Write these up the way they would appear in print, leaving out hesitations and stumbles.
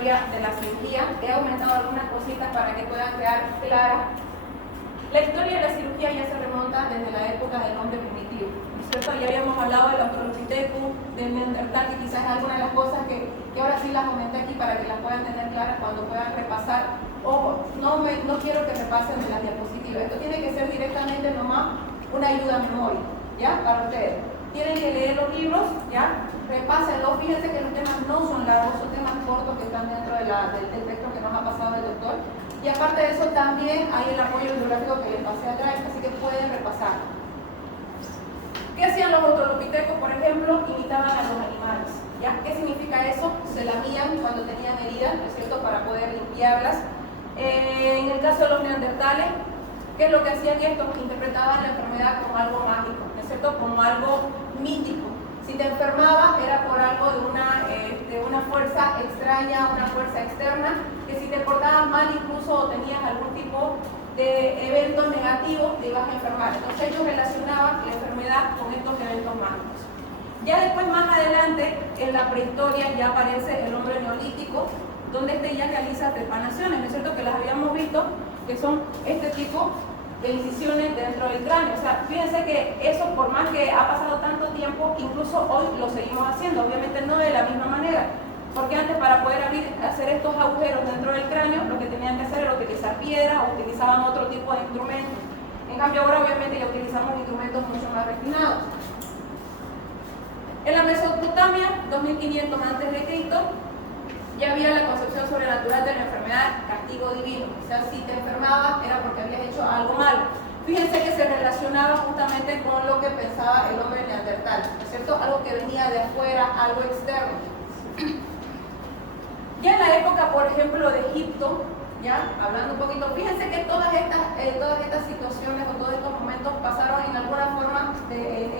historia de la cirugía. He aumentado algunas cositas para que puedan quedar claras. La historia de la cirugía ya se remonta desde la época del hombre primitivo, ¿no es cierto? Ya habíamos hablado del Australopithecus, del Neandertal, que quizás es alguna de las cosas que ahora sí las comenté aquí para que las puedan tener claras cuando puedan repasar. Ojo, no quiero que repasen de las diapositivas, esto tiene que ser directamente nomás una ayuda a memoria, ¿ya? Para ustedes. Tienen que leer los libros, ¿ya? Repásenlos, fíjense que los temas no son largos, son temas cortos que están dentro del texto que nos ha pasado el doctor. Y aparte de eso también hay el apoyo bibliográfico que les pasé atrás, así que pueden repasar. ¿Qué hacían los australopithecus, por ejemplo? Imitaban a los animales, ¿ya? ¿Qué significa eso? Se lamían cuando tenían heridas, ¿no es cierto?, para poder limpiarlas. En el caso de los neandertales, ¿qué es lo que hacían estos? Interpretaban la enfermedad como algo mágico, ¿no es cierto?, como algo mítico. Si te enfermabas era por algo de una fuerza extraña, una fuerza externa, que si te portabas mal incluso tenías algún tipo de evento negativo, te ibas a enfermar. Entonces ellos relacionaban la enfermedad con estos eventos mágicos. Ya después, más adelante, en la prehistoria ya aparece el hombre neolítico, donde ya realiza trepanaciones, ¿no es cierto?, que las habíamos visto, que son este tipo de incisiones dentro del cráneo. O sea, fíjense que eso, por más que ha pasado tanto tiempo, incluso hoy lo seguimos haciendo, obviamente no de la misma manera, porque antes para poder hacer estos agujeros dentro del cráneo, lo que tenían que hacer era utilizar piedra o utilizaban otro tipo de instrumentos. En cambio ahora obviamente ya utilizamos instrumentos mucho más refinados. En la Mesopotamia, 2500 a.C., ya había la concepción sobrenatural de la enfermedad, castigo divino. O sea, si te enfermabas era porque habías hecho algo malo. Fíjense que se relacionaba justamente con lo que pensaba el hombre neandertal, ¿no es cierto? Algo que venía de afuera, algo externo. Ya en la época, por ejemplo, de Egipto, ya hablando un poquito, fíjense que todas estas situaciones o todos estos momentos pasaron en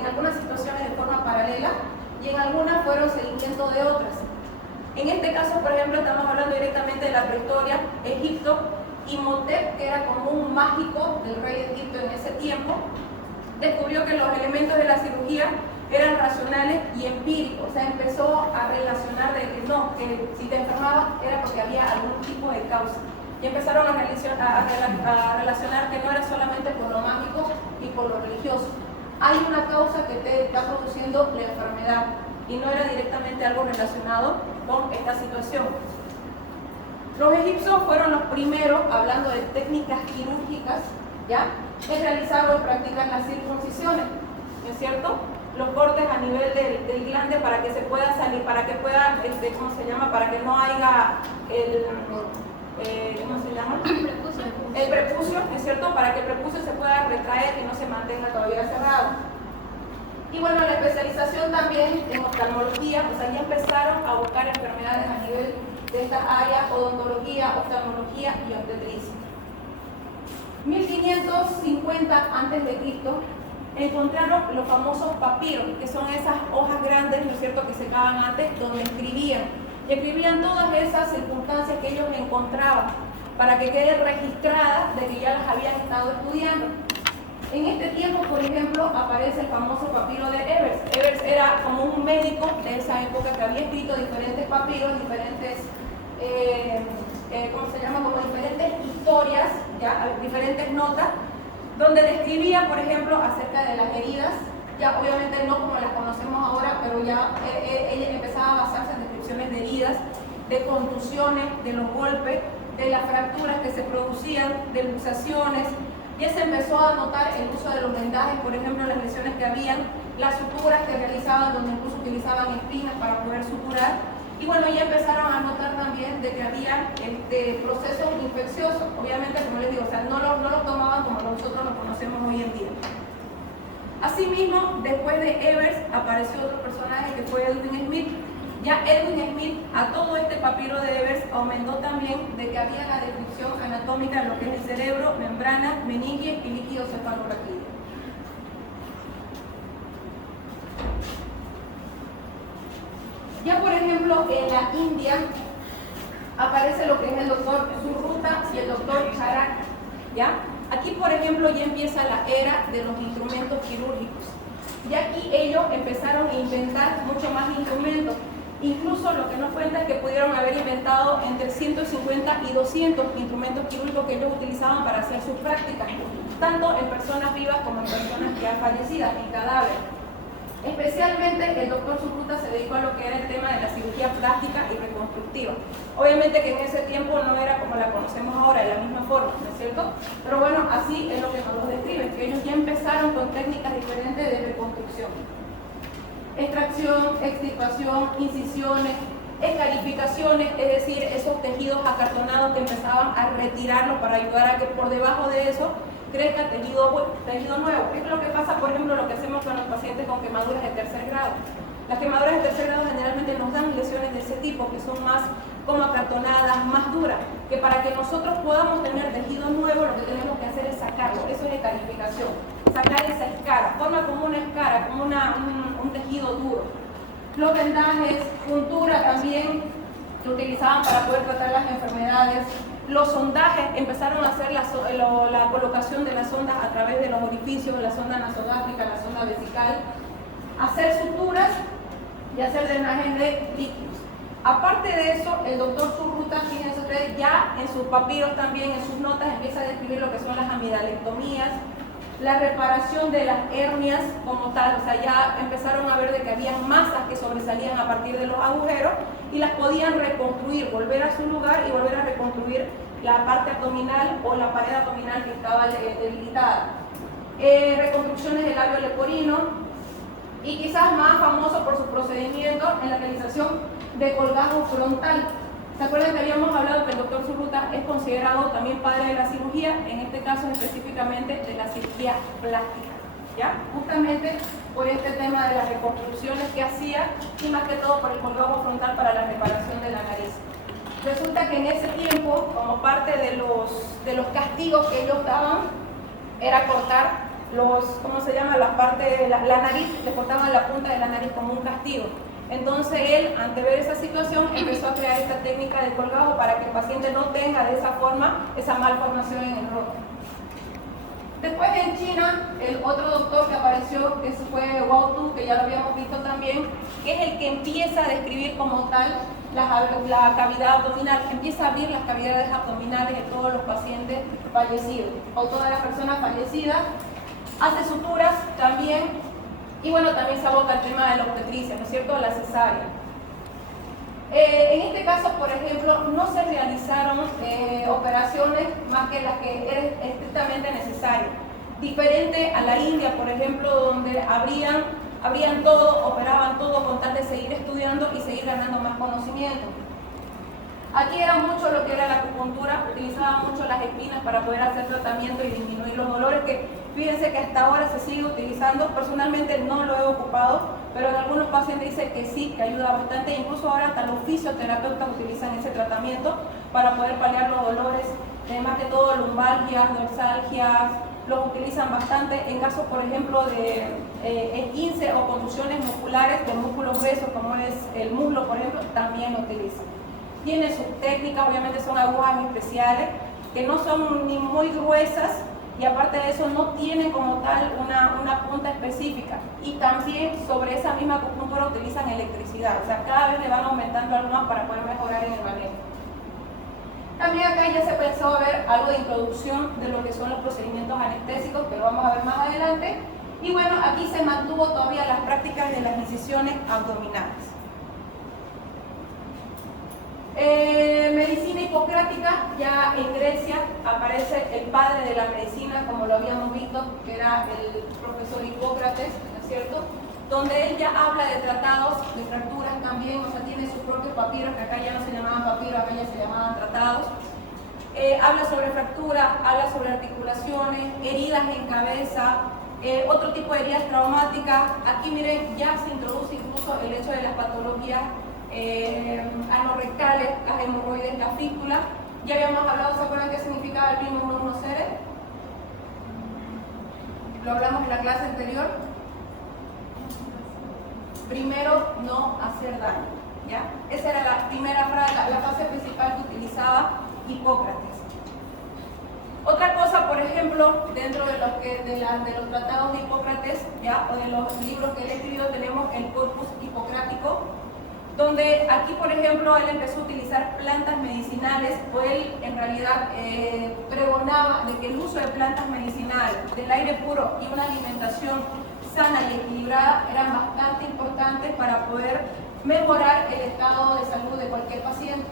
algunas situaciones de forma paralela y en algunas fueron seguimiento de otras. En este caso, por ejemplo, estamos hablando directamente de la prehistoria, Egipto, Imhotep, que era como un mágico del rey de Egipto en ese tiempo, descubrió que los elementos de la cirugía eran racionales y empíricos. O sea, empezó a relacionar de que no, que si te enfermabas era porque había algún tipo de causa. Y empezaron a relacionar que no era solamente por lo mágico y por lo religioso. Hay una causa que te está produciendo la enfermedad y no era directamente algo relacionado con esta situación. Los egipcios fueron los primeros, hablando de técnicas quirúrgicas, ¿ya?, en realizar o en practicar las circuncisiones, ¿no es cierto?, los cortes a nivel del glande para que se pueda salir, para que pueda, ¿cómo se llama?, para que no haya ¿cómo se llama? El prepucio, ¿no es cierto?, para que el prepucio se pueda retraer y no se mantenga todavía cerrado. Y bueno, la especialización también en oftalmología, o sea, ya empezaron a buscar enfermedades a nivel de estas áreas, odontología, oftalmología y obstetricia. 1550 a.C. encontraron los famosos papiros, que son esas hojas grandes, ¿no es cierto?, que se secaban antes, donde escribían. Y escribían todas esas circunstancias que ellos encontraban, para que queden registradas de que ya las habían estado estudiando. En este tiempo, por ejemplo, aparece el famoso papiro de Ebers. Ebers era como un médico de esa época que había escrito diferentes papiros, diferentes, ¿cómo se llama?, como diferentes historias, ¿ya?, diferentes notas, donde describía, por ejemplo, acerca de las heridas, ya obviamente no como las conocemos ahora, pero ya ella empezaba a basarse en descripciones de heridas, de contusiones, de los golpes, de las fracturas que se producían, de luxaciones. Ya se empezó a notar el uso de los vendajes, por ejemplo, las lesiones que habían, las suturas que realizaban, donde incluso utilizaban espinas para poder suturar. Y bueno, ya empezaron a notar también de que había procesos infecciosos. Obviamente, como les digo, o sea, no lo tomaban como nosotros lo conocemos hoy en día. Asimismo, después de Ebers, apareció otro personaje que fue Edwin Smith. Ya Edwin Smith, a todo este papiro de Ebers, aumentó también de que había la descripción anatómica de lo que es el cerebro, membrana, meninges y líquido cefalorraquídeo. Ya por ejemplo, en la India aparece lo que es el doctor Surruta y el doctor Charak, ¿ya? Aquí, por ejemplo, ya empieza la era de los instrumentos quirúrgicos. Y aquí ellos empezaron a inventar mucho más instrumentos. Incluso lo que nos cuenta es que pudieron pudieron haber inventado entre 150 y 200 instrumentos quirúrgicos que ellos utilizaban para hacer sus prácticas, tanto en personas vivas como en personas ya fallecidas, en cadáveres. Especialmente el doctor Surruta se dedicó a lo que era el tema de la cirugía plástica y reconstructiva. Obviamente que en ese tiempo no era como la conocemos ahora, de la misma forma, ¿no es cierto? Pero bueno, así es lo que nos lo describe, que ellos ya empezaron con técnicas diferentes de reconstrucción. Extracción, extirpación, incisiones, escarificaciones, es decir, esos tejidos acartonados que empezaban a retirarlos para ayudar a que por debajo de eso crezca tejido nuevo. Es lo que pasa, por ejemplo, lo que hacemos con los pacientes con quemaduras de tercer grado. Las quemaduras de tercer grado generalmente nos dan lesiones de ese tipo, que son más como acartonadas, más duras, que para que nosotros podamos tener tejido nuevo, lo que tenemos que hacer es sacarlo. Eso es escarificación. Sacar esa escara, forma como una escara, como un tejido duro. Los vendajes, puntura también, que utilizaban para poder tratar las enfermedades. Los sondajes, empezaron a hacer la colocación de las sondas a través de los orificios, la sonda nasogástrica, la sonda vesical, hacer suturas y hacer drenaje de líquidos. Aparte de eso, el doctor Surruta, fíjense ustedes, ya en sus papiros también, en sus notas, empieza a describir lo que son las amidalectomías, la reparación de las hernias como tal, o sea, ya empezaron a ver de que había masas que sobresalían a partir de los agujeros y las podían reconstruir, volver a su lugar y volver a reconstruir la parte abdominal o la pared abdominal que estaba debilitada. Reconstrucciones del labio leporino y quizás más famoso por su procedimiento en la realización de colgajo frontal. ¿Se acuerdan que habíamos hablado que el doctor Surruta es considerado también padre de la cirugía? En este caso específicamente de la cirugía plástica, ¿ya? Justamente por este tema de las reconstrucciones que hacía y más que todo por el colgajo frontal para la reparación de la nariz. Resulta que en ese tiempo, como parte de los castigos que ellos daban, era cortar ¿cómo se llama? La parte de la nariz, le cortaban la punta de la nariz como un castigo. Entonces él, ante ver esa situación, empezó a crear esta técnica de colgajo para que el paciente no tenga de esa forma esa malformación en el rostro. Después en China, el otro doctor que apareció, que fue Wao Tu, que ya lo habíamos visto también, que es el que empieza a describir como tal la cavidad abdominal, empieza a abrir las cavidades abdominales de todos los pacientes fallecidos o todas las personas fallecidas, hace suturas también. Y bueno, también se aboca el tema de la obstetricia, ¿no es cierto?, la cesárea. En este caso, por ejemplo, no se realizaron operaciones más que las que eran estrictamente necesarias. Diferente a la India, por ejemplo, donde abrían todo, operaban todo con tal de seguir estudiando y seguir ganando más conocimiento. Aquí era mucho lo que era la acupuntura, utilizaban mucho las espinas para poder hacer tratamiento y disminuir los dolores, que fíjense que hasta ahora se sigue utilizando. Personalmente no lo he ocupado, pero en algunos pacientes dicen que sí, que ayuda bastante. Incluso ahora hasta los fisioterapeutas utilizan ese tratamiento para poder paliar los dolores, más que todo lumbalgias, dorsalgias, los utilizan bastante en casos, por ejemplo, de esguince o contusiones musculares de músculos gruesos, como es el muslo, por ejemplo, también lo utilizan. Tiene sus técnicas, obviamente son agujas especiales, que no son ni muy gruesas y aparte de eso no tienen como tal una punta específica. Y también sobre esa misma acupuntura utilizan electricidad, o sea, cada vez le van aumentando algo más para poder mejorar en el manejo. También acá ya se pensó ver algo de introducción de lo que son los procedimientos anestésicos, que lo vamos a ver más adelante. Y bueno, aquí se mantuvo todavía las prácticas de las incisiones abdominales. Medicina hipocrática, ya en Grecia aparece el padre de la medicina, como lo habíamos visto, que era el profesor Hipócrates, ¿no es cierto? Donde él ya habla de tratados, de fracturas también, o sea, tiene sus propios papiros, que acá ya no se llamaban papiros, acá ya se llamaban tratados. Habla sobre fracturas, habla sobre articulaciones, heridas en cabeza, otro tipo de heridas traumáticas. Aquí miren, ya se introduce incluso el hecho de las patologías anorrectales, las hemorroides, la fístula. Ya habíamos hablado, ¿se acuerdan qué significaba el primum non nocere? Lo hablamos en la clase anterior. Primero, no hacer daño, ¿ya? Esa era la primera frase, la frase principal que utilizaba Hipócrates. Otra cosa, por ejemplo, dentro de los tratados de Hipócrates, ¿ya? O de los libros que él escribió, tenemos el Corpus Hipocrático, donde aquí, por ejemplo, él empezó a utilizar plantas medicinales, o él en realidad pregonaba de que el uso de plantas medicinales, del aire puro y una alimentación sana y equilibrada eran bastante importantes para poder mejorar el estado de salud de cualquier paciente.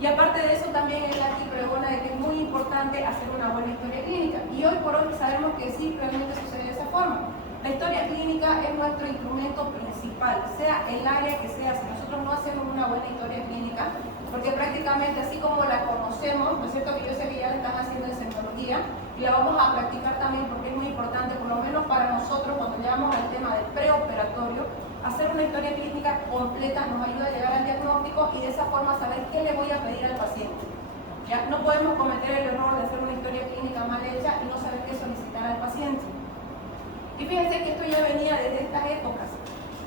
Y aparte de eso, también él aquí pregona de que es muy importante hacer una buena historia clínica. Y hoy por hoy sabemos que sí, realmente sucede de esa forma. La historia clínica es nuestro instrumento principal, sea el área que sea. Si nosotros no hacemos una buena historia clínica, porque prácticamente así como la conocemos, ¿no es cierto? Que yo sé que ya la están haciendo en semiología y la vamos a practicar también porque es muy importante, por lo menos para nosotros, cuando llegamos al tema del preoperatorio, hacer una historia clínica completa nos ayuda a llegar al diagnóstico y de esa forma saber qué le voy a pedir al paciente. ¿Ya? No podemos cometer el error de hacer una historia clínica mal hecha y no saber qué solicitar al paciente. Y fíjense que esto ya venía desde estas épocas.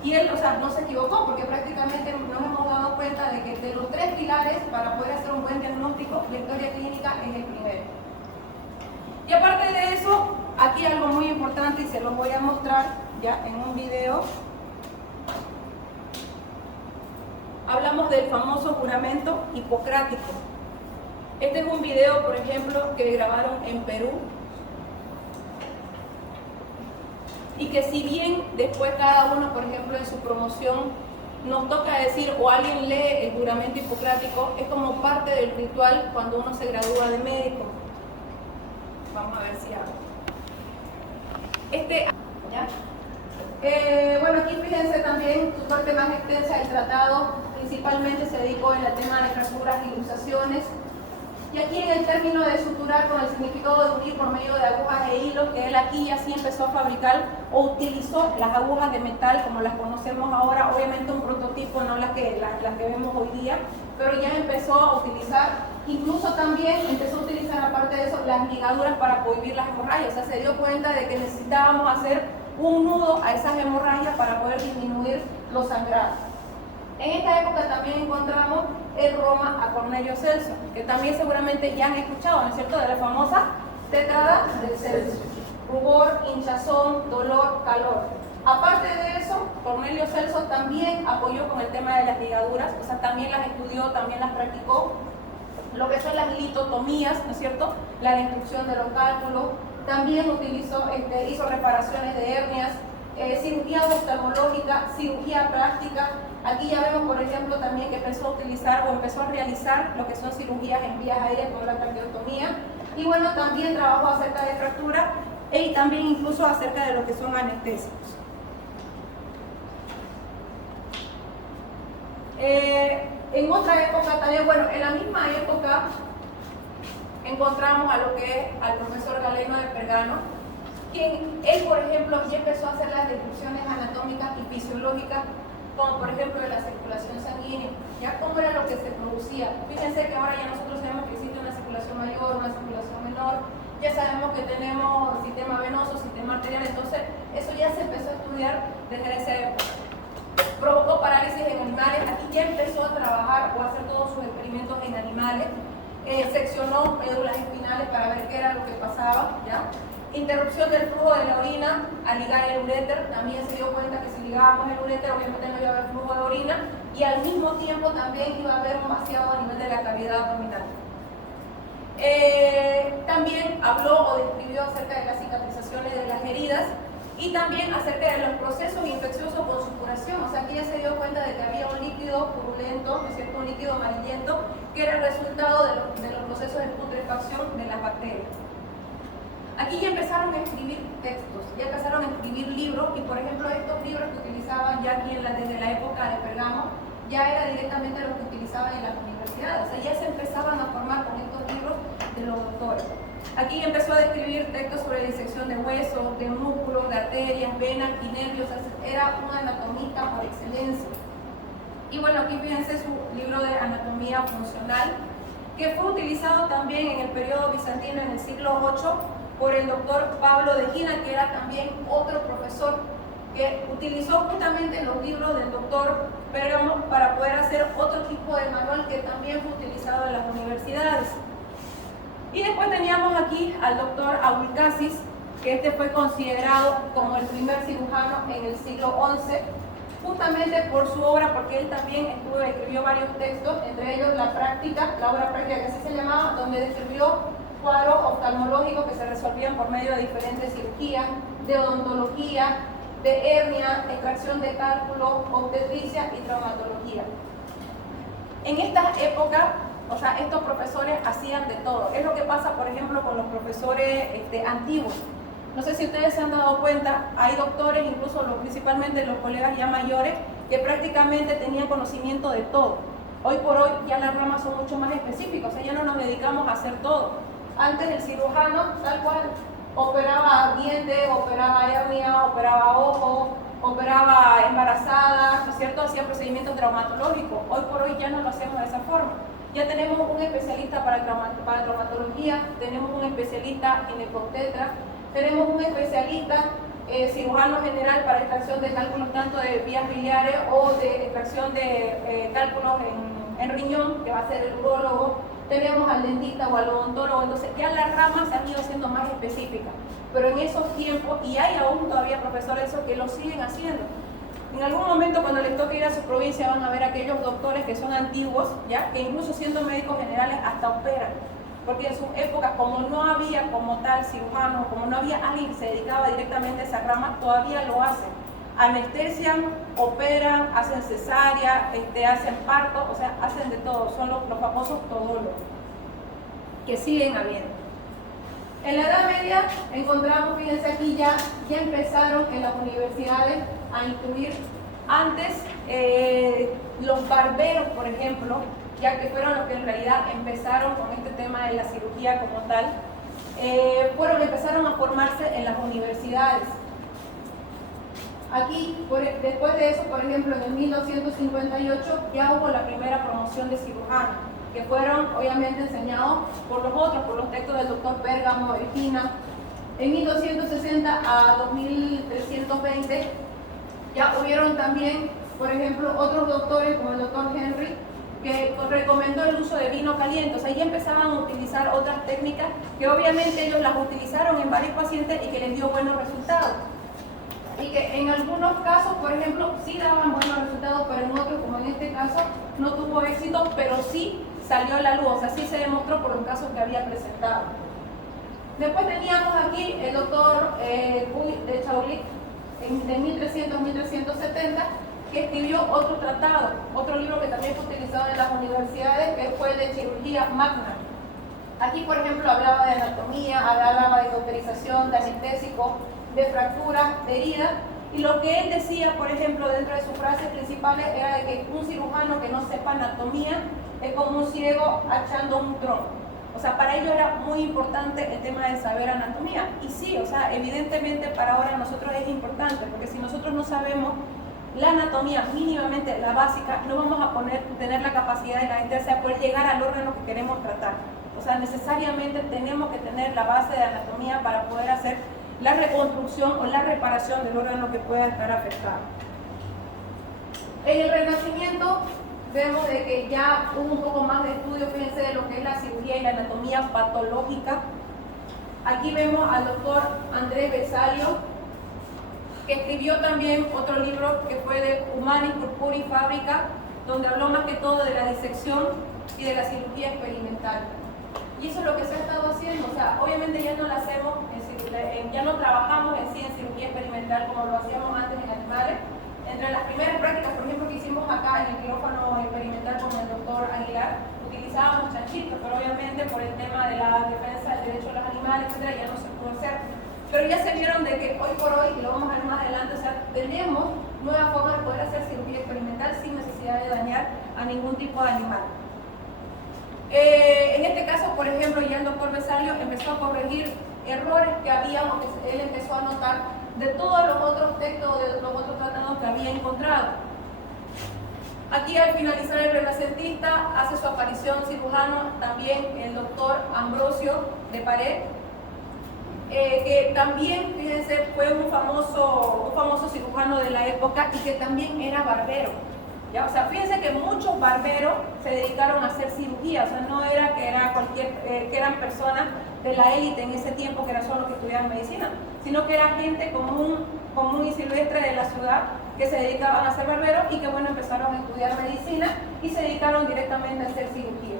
Y él, no se equivocó, porque prácticamente nos hemos dado cuenta de que de los 3 pilares para poder hacer un buen diagnóstico, la historia clínica es el primero. Y aparte de eso, aquí algo muy importante y se los voy a mostrar ya en un video. Hablamos del famoso juramento hipocrático. Este es un video, por ejemplo, que grabaron en Perú. Y que si bien después cada uno, por ejemplo, en su promoción nos toca decir o alguien lee el juramento hipocrático, es como parte del ritual cuando uno se gradúa de médico. Vamos a ver si hago. Bueno, aquí fíjense también su parte más extensa del tratado, principalmente se dedicó al tema de fracturas y luxaciones. Y aquí en el término de suturar con el significado de unir por medio de agujas e hilos, que él aquí ya sí empezó a fabricar o utilizó las agujas de metal como las conocemos ahora, obviamente un prototipo, no las que vemos hoy día, pero ya empezó a utilizar, incluso también empezó a utilizar aparte de eso las ligaduras para prohibir las hemorragias. O sea, se dio cuenta de que necesitábamos hacer un nudo a esas hemorragias para poder disminuir los sangrados. En esta época también encontramos en Roma a Cornelio Celso, que también seguramente ya han escuchado, ¿no es cierto?, de la famosa tétrada de Celso: rubor, hinchazón, dolor, calor. Aparte de eso, Cornelio Celso también apoyó con el tema de las ligaduras, o sea, también las estudió, también las practicó, lo que son las litotomías, ¿no es cierto?, la destrucción de los cálculos, también hizo reparaciones de hernias, cirugía oftalmológica, cirugía plástica. Aquí ya vemos, por ejemplo, también que empezó a utilizar o empezó a realizar lo que son cirugías en vías aéreas con la traqueotomía. Y bueno, también trabajó acerca de fractura y también incluso acerca de lo que son anestésicos. En otra época también, bueno, en la misma época encontramos a lo que es al profesor Galeno de Pergano, quien él, por ejemplo, ya empezó a hacer las descripciones anatómicas y fisiológicas, como por ejemplo de la circulación sanguínea, ya cómo era lo que se producía. Fíjense que ahora ya nosotros sabemos que existe una circulación mayor, una circulación menor, ya sabemos que tenemos sistema venoso, sistema arterial, entonces eso ya se empezó a estudiar desde esa época. Provocó parálisis en animales, aquí ya empezó a trabajar o a hacer todos sus experimentos en animales, seccionó médulas espinales para ver qué era lo que pasaba, ¿ya? Interrupción del flujo de la orina al ligar el uréter, también se dio cuenta que si ligábamos el uréter obviamente no iba a haber flujo de orina y al mismo tiempo también iba a haber un vaciado a nivel de la cavidad abdominal. También habló o describió acerca de las cicatrizaciones de las heridas y también acerca de los procesos infecciosos con supuración. O sea, aquí ya se dio cuenta de que había un líquido purulento, ¿no es cierto?, un líquido amarillento, que era el resultado de los procesos de putrefacción de las bacterias. Aquí ya empezaron a escribir textos, ya empezaron a escribir libros y, por ejemplo, estos libros que utilizaban ya aquí desde la época de Pergamo, ya era directamente lo que utilizaban en las universidades. O sea, ya se empezaban a formar con estos libros de los doctores. Aquí empezó a describir textos sobre disección de huesos, de músculos, de arterias, venas y nervios. O sea, era un anatomista por excelencia. Y bueno, aquí fíjense su libro de anatomía funcional, que fue utilizado también en el periodo bizantino en el siglo VIII por el doctor Pablo de Gina, que era también otro profesor que utilizó justamente los libros del doctor Pérgamo para poder hacer otro tipo de manual que también fue utilizado en las universidades. Y después teníamos aquí al doctor Abulcasis, que este fue considerado como el primer cirujano en el siglo XI, justamente por su obra, porque él también escribió varios textos, entre ellos la obra práctica que así se llamaba, donde describió cuadros oftalmológicos que se resolvían por medio de diferentes cirugías, de odontología, de hernia, extracción de cálculo, obstetricia y traumatología. En estas épocas, o sea, estos profesores hacían de todo. Es lo que pasa, por ejemplo, con los profesores antiguos. No sé si ustedes se han dado cuenta, hay doctores, incluso principalmente los colegas ya mayores, que prácticamente tenían conocimiento de todo. Hoy por hoy ya las ramas son mucho más específicas, o sea, ya no nos dedicamos a hacer todo. Antes el cirujano, tal cual, operaba dientes, operaba hernia, operaba ojo, operaba embarazadas, ¿no es cierto? Hacía procedimientos traumatológicos. Hoy por hoy ya no lo hacemos de esa forma. Ya tenemos un especialista para traumatología, tenemos un especialista ginecobstetra, tenemos un especialista cirujano general para extracción de cálculos tanto de vías biliares o de extracción de cálculos en riñón, que va a ser el urólogo. Tenemos al dentista o al odontólogo, entonces ya las ramas se han ido siendo más específicas. Pero en esos tiempos, y hay aún todavía profesores que lo siguen haciendo. En algún momento cuando les toque ir a su provincia van a ver aquellos doctores que son antiguos, ¿ya? Que incluso siendo médicos generales hasta operan. Porque en sus épocas, como no había como tal cirujano, como no había alguien que se dedicaba directamente a esa rama, todavía lo hacen. Anestesian, operan, hacen cesárea, hacen parto, o sea, hacen de todo. Son los famosos todólogos, que siguen habiendo. En la Edad Media encontramos, fíjense aquí, ya empezaron en las universidades a incluir antes los barberos, por ejemplo, ya que fueron los que en realidad empezaron con este tema de la cirugía como tal, empezaron a formarse en las universidades. Aquí, después de eso, por ejemplo, en el 1258 ya hubo la primera promoción de cirujanos, que fueron obviamente enseñados por los textos del doctor Pérgamo, Erigina. En 1260 a 2320 ya hubieron también, por ejemplo, otros doctores como el doctor Henry, que recomendó el uso de vino caliente. O sea, ya empezaban a utilizar otras técnicas que obviamente ellos las utilizaron en varios pacientes y que les dio buenos resultados. Y que en algunos casos, por ejemplo, sí daban buenos resultados, pero en otros, como en este caso, no tuvo éxito, pero sí salió a la luz, o sea, sí se demostró por los casos que había presentado. Después teníamos aquí el doctor Puy de Chaulic, de 1300 a 1370, que escribió otro tratado, otro libro que también fue utilizado en las universidades, que fue de cirugía magna. Aquí, por ejemplo, hablaba de anatomía, hablaba de cauterización, de anestésico, de fracturas, de heridas, y lo que él decía, por ejemplo, dentro de sus frases principales era de que un cirujano que no sepa anatomía es como un ciego achando un tronco. O sea, para ello era muy importante el tema de saber anatomía. Y sí, o sea, evidentemente para ahora nosotros es importante, porque si nosotros no sabemos la anatomía, mínimamente la básica, no vamos a tener la capacidad de la gente de poder llegar al órgano que queremos tratar. O sea, necesariamente tenemos que tener la base de anatomía para poder hacer la reconstrucción o la reparación del órgano que pueda estar afectado. En el Renacimiento vemos de que ya hubo un poco más de estudio, fíjense, de lo que es la cirugía y la anatomía patológica. Aquí vemos al doctor Andrés Vesalio, que escribió también otro libro que fue de Humanis Corpori Fabrica, donde habló más que todo de la disección y de la cirugía experimental. Y eso es lo que se ha estado haciendo, o sea, obviamente ya no lo hacemos, ya no trabajamos en sí en cirugía experimental como lo hacíamos antes en animales. Entre las primeras prácticas, por ejemplo, que hicimos acá en el quirófano experimental con el doctor Aguilar, utilizábamos chanchitos, pero obviamente por el tema de la defensa del derecho de los animales, etcétera, ya no se pudo hacer. Pero ya se vieron de que hoy por hoy, y lo vamos a ver más adelante, o sea, tenemos nuevas formas de poder hacer cirugía experimental sin necesidad de dañar a ningún tipo de animal. En este caso, por ejemplo, ya el doctor Vesalio empezó a corregir errores que había, o que él empezó a notar de todos los otros textos, de los otros tratados que había encontrado. Aquí, al finalizar el renacentista, hace su aparición cirujano también el doctor Ambrosio de Pared, que también, fíjense, fue un famoso cirujano de la época y que también era barbero. ¿Ya? O sea, fíjense que muchos barberos se dedicaron a hacer cirugía, o sea, no era que eran personas de la élite en ese tiempo que eran solo los que estudiaban medicina, sino que era gente común y silvestre de la ciudad que se dedicaban a ser barberos y que bueno, empezaron a estudiar medicina y se dedicaron directamente a hacer cirugía.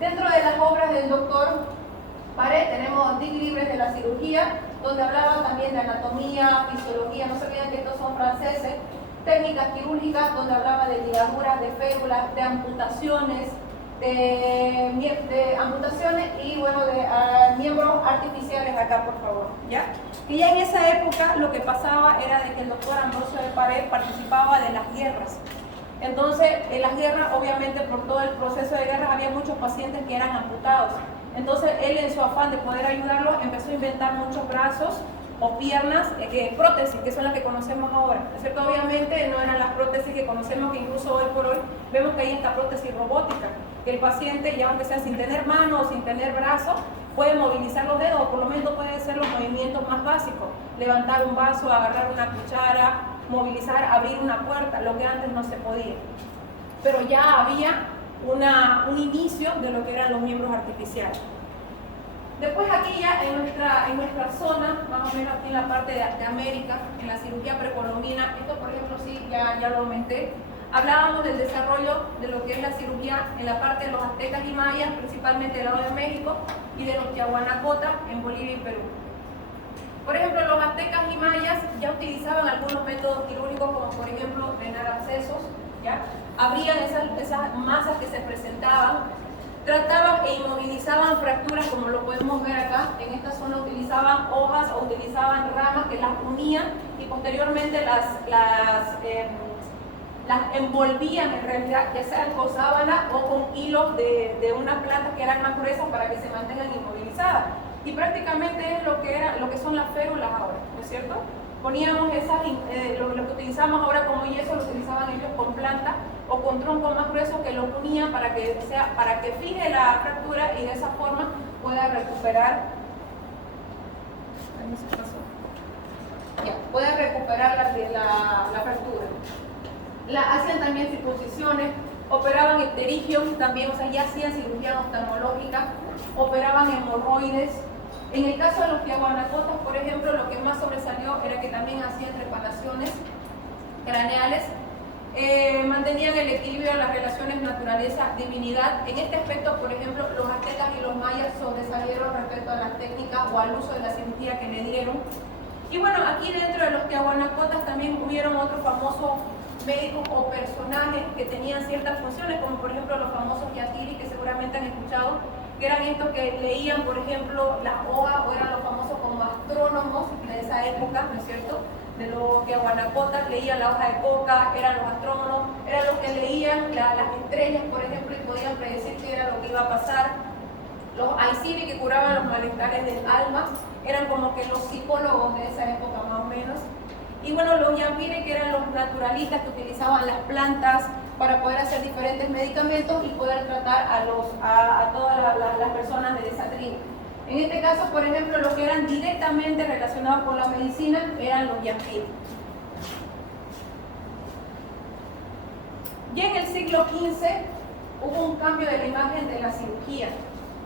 Dentro de las obras del doctor Paré tenemos Dic Libres de la cirugía, donde hablaba también de anatomía, fisiología, no se olviden que estos son franceses, técnicas quirúrgicas, donde hablaba de ligaduras, de férulas, de amputaciones, de amputaciones y bueno, de miembros artificiales acá, por favor, ¿ya? Y ya en esa época lo que pasaba era de que el doctor Ambrosio de Paré participaba de las guerras. Entonces, en las guerras, obviamente por todo el proceso de guerra, había muchos pacientes que eran amputados. Entonces, él en su afán de poder ayudarlos, empezó a inventar muchos brazos o piernas, prótesis, que son las que conocemos ahora, ¿no es cierto? Obviamente no eran las prótesis que conocemos, que incluso hoy por hoy vemos que hay esta prótesis robótica, que el paciente, ya aunque sea sin tener mano o sin tener brazo, puede movilizar los dedos, o por lo menos puede hacer los movimientos más básicos, levantar un vaso, agarrar una cuchara, movilizar, abrir una puerta, lo que antes no se podía. Pero ya había un inicio de lo que eran los miembros artificiales. Después aquí ya en nuestra zona, más o menos aquí en la parte de América, en la cirugía precolombina, esto por ejemplo sí, ya lo aumenté, hablábamos del desarrollo de lo que es la cirugía en la parte de los aztecas y mayas, principalmente del lado de México, y de los tiahuanacotas en Bolivia y Perú. Por ejemplo, los aztecas y mayas ya utilizaban algunos métodos quirúrgicos, como por ejemplo drenar abscesos, ¿ya? Abrían esas masas que se presentaban, trataban e inmovilizaban fracturas, como lo podemos ver acá. En esta zona utilizaban hojas o utilizaban ramas que las unían y posteriormente las envolvían en realidad, ya sea con sábana o con hilos de unas plantas que eran más gruesas para que se mantengan inmovilizadas. Y prácticamente es lo que son las férulas ahora, ¿no es cierto? Poníamos lo que utilizamos ahora como yeso, lo utilizaban ellos con plantas o con troncos más gruesos que lo unían para que fije la fractura y de esa forma pueda recuperar. Pueda recuperar la fractura. Hacían también circuncisiones, operaban icterigium también, o sea, ya hacían cirugía oftalmológica, operaban hemorroides. En el caso de los tiahuanacotas, por ejemplo, lo que más sobresalió era que también hacían trepanaciones craneales, mantenían el equilibrio de las relaciones naturaleza-divinidad. En este aspecto, por ejemplo, los aztecas y los mayas sobresalieron respecto a las técnicas o al uso de la cirugía que le dieron. Y bueno, aquí dentro de los tiahuanacotas también hubieron otros famosos médicos o personajes que tenían ciertas funciones, como por ejemplo los famosos yatiri, que seguramente han escuchado, que eran estos que leían, por ejemplo, las hojas, o eran los famosos como astrónomos de esa época, ¿no es cierto?, de los tiahuanacotas, leían la hoja de coca, eran los astrónomos, eran los que leían las estrellas, por ejemplo, y podían predecir qué era lo que iba a pasar. Los aisiri, que curaban los malestares del alma, eran como que los psicólogos de esa época más o menos. Y bueno, los yampiri, que eran los naturalistas que utilizaban las plantas para poder hacer diferentes medicamentos y poder tratar a todas las personas de esa tribu. En este caso, por ejemplo, los que eran directamente relacionados con la medicina eran los yampiri. Ya en el siglo XV hubo un cambio de la imagen de la cirugía.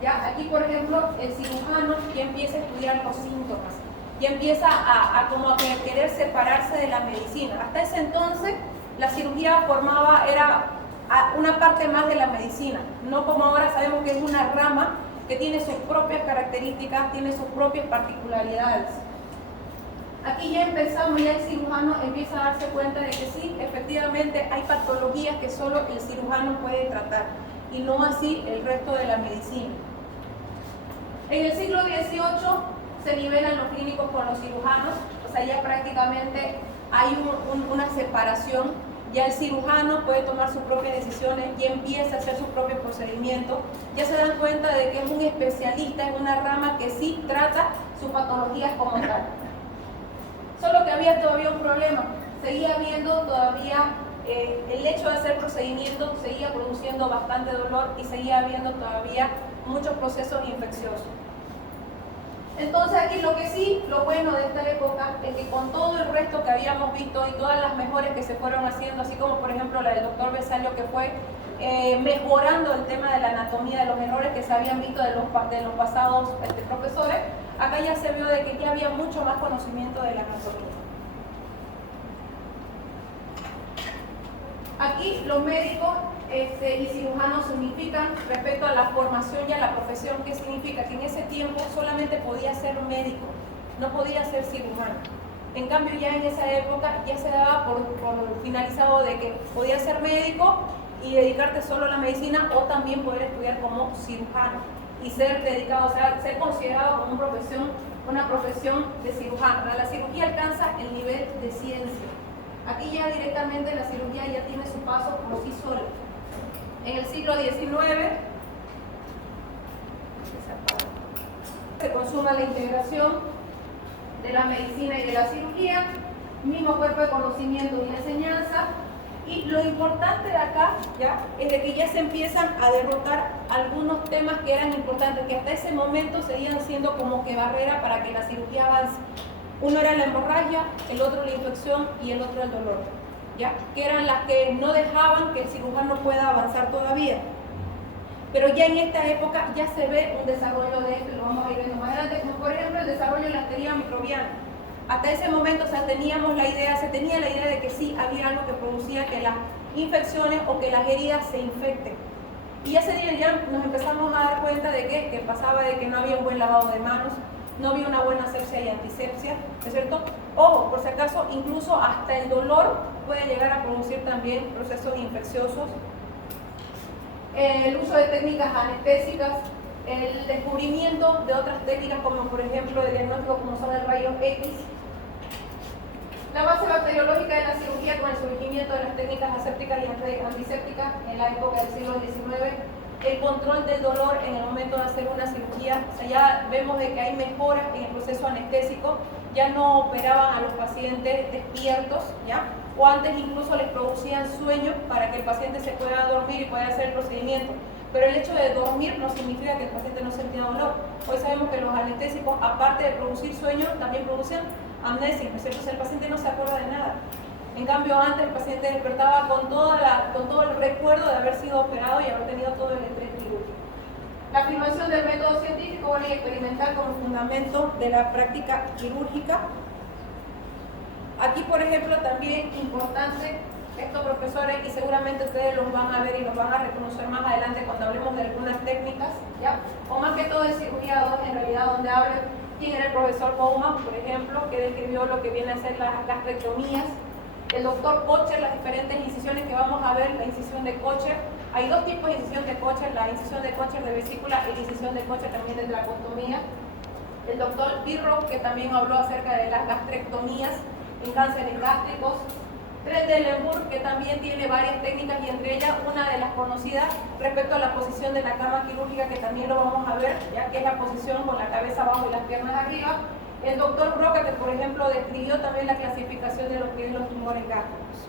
¿Ya? Aquí, por ejemplo, el cirujano ya empieza a estudiar los síntomas, ya empieza a querer separarse de la medicina. Hasta ese entonces, la cirugía era una parte más de la medicina, no como ahora sabemos que es una rama que tiene sus propias características, tiene sus propias particularidades. Aquí ya el cirujano empieza a darse cuenta de que sí, efectivamente hay patologías que solo el cirujano puede tratar y no así el resto de la medicina. En el siglo XVIII se nivelan los clínicos con los cirujanos, o sea, ya prácticamente hay una separación, ya el cirujano puede tomar sus propias decisiones, ya empieza a hacer sus propios procedimientos, ya se dan cuenta de que es un especialista en una rama que sí trata sus patologías como tal. Solo que había todavía un problema, seguía habiendo todavía el hecho de hacer procedimientos seguía produciendo bastante dolor y seguía habiendo todavía muchos procesos infecciosos. Entonces aquí lo bueno de esta época es que con todo el resto que habíamos visto y todas las mejores que se fueron haciendo, así como por ejemplo la del doctor Vesalio, que fue mejorando el tema de la anatomía, de los errores que se habían visto de los pasados profesores, acá ya se vio de que ya había mucho más conocimiento de la anatomía. Aquí los médicos y cirujanos se unifican respecto a la formación y a la profesión. ¿Qué significa? Que en ese tiempo solamente podía ser médico, no podía ser cirujano. En cambio, ya en esa época ya se daba por finalizado de que podías ser médico y dedicarte solo a la medicina, o también poder estudiar como cirujano y ser dedicado, o sea, ser considerado como una profesión de cirujano. La cirugía alcanza el nivel de ciencia. Aquí ya directamente la cirugía ya tiene su paso por sí sola. En el siglo XIX se consuma la integración de la medicina y de la cirugía, mismo cuerpo de conocimiento y enseñanza. Y lo importante de acá ya es de que ya se empiezan a derrotar algunos temas que eran importantes, que hasta ese momento seguían siendo como que barrera para que la cirugía avance. Uno era la hemorragia, el otro la infección y el otro el dolor, ¿ya? Que eran las que no dejaban que el cirujano pueda avanzar todavía. Pero ya en esta época ya se ve un desarrollo de esto, lo vamos a ir viendo más adelante, como por ejemplo el desarrollo de la estería microbiana. Hasta ese momento, o sea, se tenía la idea de que sí había algo que producía que las infecciones o que las heridas se infecten. Y ese día ya nos empezamos a dar cuenta de que pasaba de que no había un buen lavado de manos, no había una buena asepsia y antisepsia, ¿no es cierto? Ojo, por si acaso, incluso hasta el dolor puede llegar a producir también procesos infecciosos. El uso de técnicas anestésicas, el descubrimiento de otras técnicas como por ejemplo el diagnóstico como son el rayo X, la base bacteriológica de la cirugía con el surgimiento de las técnicas asépticas y antisépticas en la época del siglo XIX, el control del dolor en el momento de hacer una cirugía. O sea, ya vemos de que hay mejoras en el proceso anestésico, ya no operaban a los pacientes despiertos, ¿ya? O antes incluso les producían sueño para que el paciente se pueda dormir y pueda hacer el procedimiento. Pero el hecho de dormir no significa que el paciente no sentía dolor. Hoy sabemos que los anestésicos, aparte de producir sueño, también producen amnesia, ¿no es cierto? O sea, el paciente no se acuerda de nada. En cambio, antes el paciente despertaba con todo el recuerdo de haber sido operado y haber tenido todo el estrés quirúrgico. La afirmación del método científico y experimental como fundamento de la práctica quirúrgica. Aquí, por ejemplo, también importante, estos profesores, y seguramente ustedes los van a ver y los van a reconocer más adelante cuando hablemos de algunas técnicas, ¿ya? O más que todo de cirugía 2, en realidad, donde habla quién era el profesor Bowman, por ejemplo, que describió lo que viene a ser las gastrectomías. El doctor Kocher, las diferentes incisiones que vamos a ver, la incisión de Kocher. Hay dos tipos de incisión de Kocher, la incisión de Kocher de vesícula y la incisión de Kocher también de tracostomía. El doctor Birro, que también habló acerca de las gastrectomías en cánceres gástricos. Trendelenburg, que también tiene varias técnicas y entre ellas una de las conocidas respecto a la posición de la cama quirúrgica, que también lo vamos a ver, ya que es la posición con la cabeza abajo y las piernas arriba. El doctor Broca, que por ejemplo describió también la clasificación de lo que es los tumores gástricos.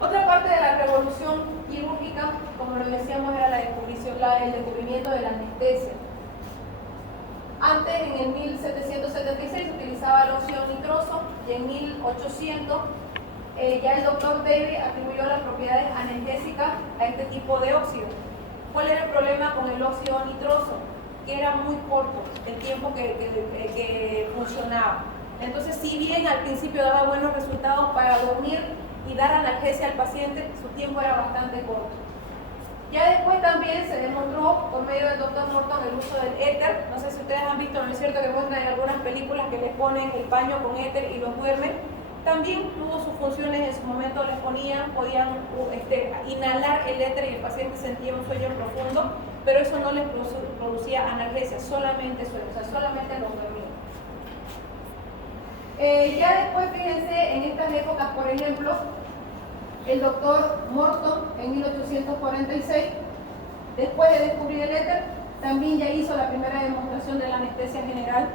Otra parte de la revolución quirúrgica, como lo decíamos, era el descubrimiento de la anestesia. Antes, en el 1776, se utilizaba el óxido nitroso y en 1800 ya el doctor Davy atribuyó las propiedades anestésicas a este tipo de óxido. ¿Cuál era el problema con el óxido nitroso? Que era muy corto el tiempo que funcionaba. Entonces, si bien al principio daba buenos resultados para dormir y dar analgesia al paciente, su tiempo era bastante corto. Ya después también se demostró por medio del doctor Norton el uso del éter. No sé si ustedes han visto, ¿no es cierto?, que muestran en algunas películas que les ponen el paño con éter y los duermen. También tuvo sus funciones, en su momento les podían inhalar el éter y el paciente sentía un sueño profundo, pero eso no les producía analgesia, solamente sueño, o sea, solamente los dormía. Ya después, fíjense, en estas épocas, por ejemplo, el doctor Morton en 1846, después de descubrir el éter, también ya hizo la primera demostración de la anestesia general,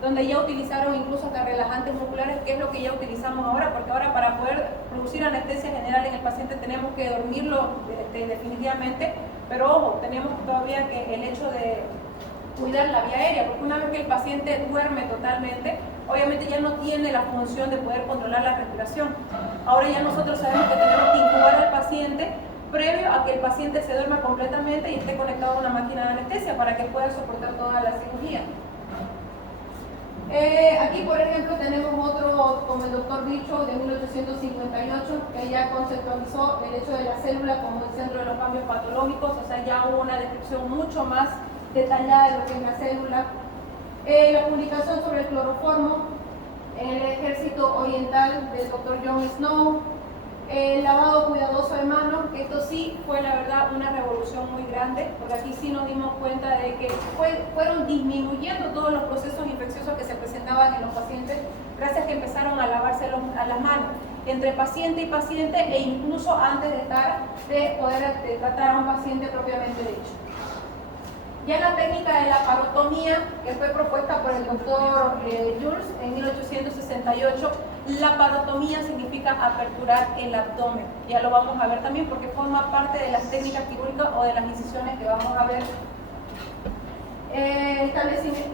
donde ya utilizaron incluso hasta relajantes musculares, que es lo que ya utilizamos ahora, porque ahora para poder producir anestesia general en el paciente tenemos que dormirlo definitivamente, pero ojo, tenemos todavía que el hecho de cuidar la vía aérea, porque una vez que el paciente duerme totalmente, obviamente ya no tiene la función de poder controlar la respiración. Ahora ya nosotros sabemos que tenemos que incubar al paciente previo a que el paciente se duerma completamente y esté conectado a una máquina de anestesia para que pueda soportar toda la cirugía. Aquí, por ejemplo, tenemos otro, como el doctor Bicho, de 1858, que ya conceptualizó el hecho de la célula como el centro de los cambios patológicos, o sea, ya hubo una descripción mucho más detallada de lo que es la célula. La publicación sobre el cloroformo en el ejército oriental del doctor John Snow, el lavado cuidadoso de manos, que esto sí fue la verdad una revolución muy grande, porque aquí sí nos dimos cuenta de que fueron disminuyendo todos los procesos infecciosos que se presentaban en los pacientes gracias a que empezaron a lavarse a las manos entre paciente y paciente, e incluso antes de poder tratar a un paciente propiamente dicho. Ya la técnica de la parotomía, que fue propuesta por el doctor Jules en 1868, la parotomía significa aperturar el abdomen. Ya lo vamos a ver también porque forma parte de las técnicas quirúrgicas o de las incisiones que vamos a ver.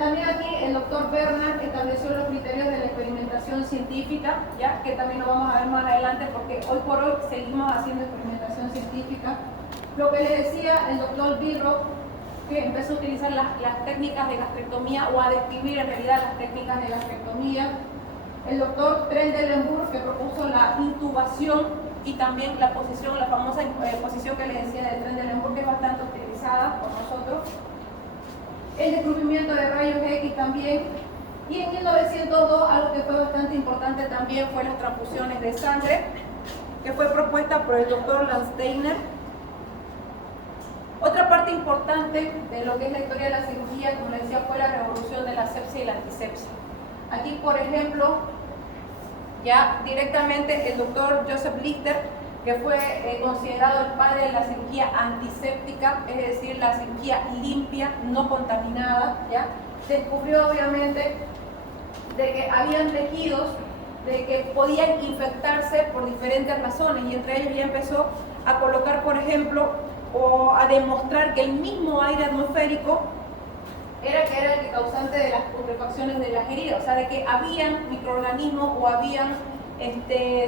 También aquí el doctor Bernard estableció los criterios de la experimentación científica, ya que también lo vamos a ver más adelante porque hoy por hoy seguimos haciendo experimentación científica. Lo que le decía el doctor Birro, que empezó a utilizar las técnicas de gastrectomía o a describir en realidad las técnicas de gastrectomía. El doctor Trendelenburg, que propuso la intubación y también la posición, la famosa posición que les decía de Trendelenburg, que es bastante utilizada por nosotros. El descubrimiento de rayos X también. Y en 1902, algo que fue bastante importante también fue las transfusiones de sangre, que fue propuesta por el doctor Landsteiner. Otra parte importante de lo que es la historia de la cirugía, como les decía, fue la revolución de la asepsia y la antisepsia. Aquí, por ejemplo, ya directamente el doctor Joseph Lister, que fue considerado el padre de la cirugía antiséptica, es decir, la cirugía limpia, no contaminada, ¿ya? Descubrió obviamente de que habían tejidos de que podían infectarse por diferentes razones, y entre ellos ya empezó a colocar, por ejemplo, o a demostrar que el mismo aire atmosférico era el causante de las putrefacciones de las heridas, o sea, de que habían microorganismos o habían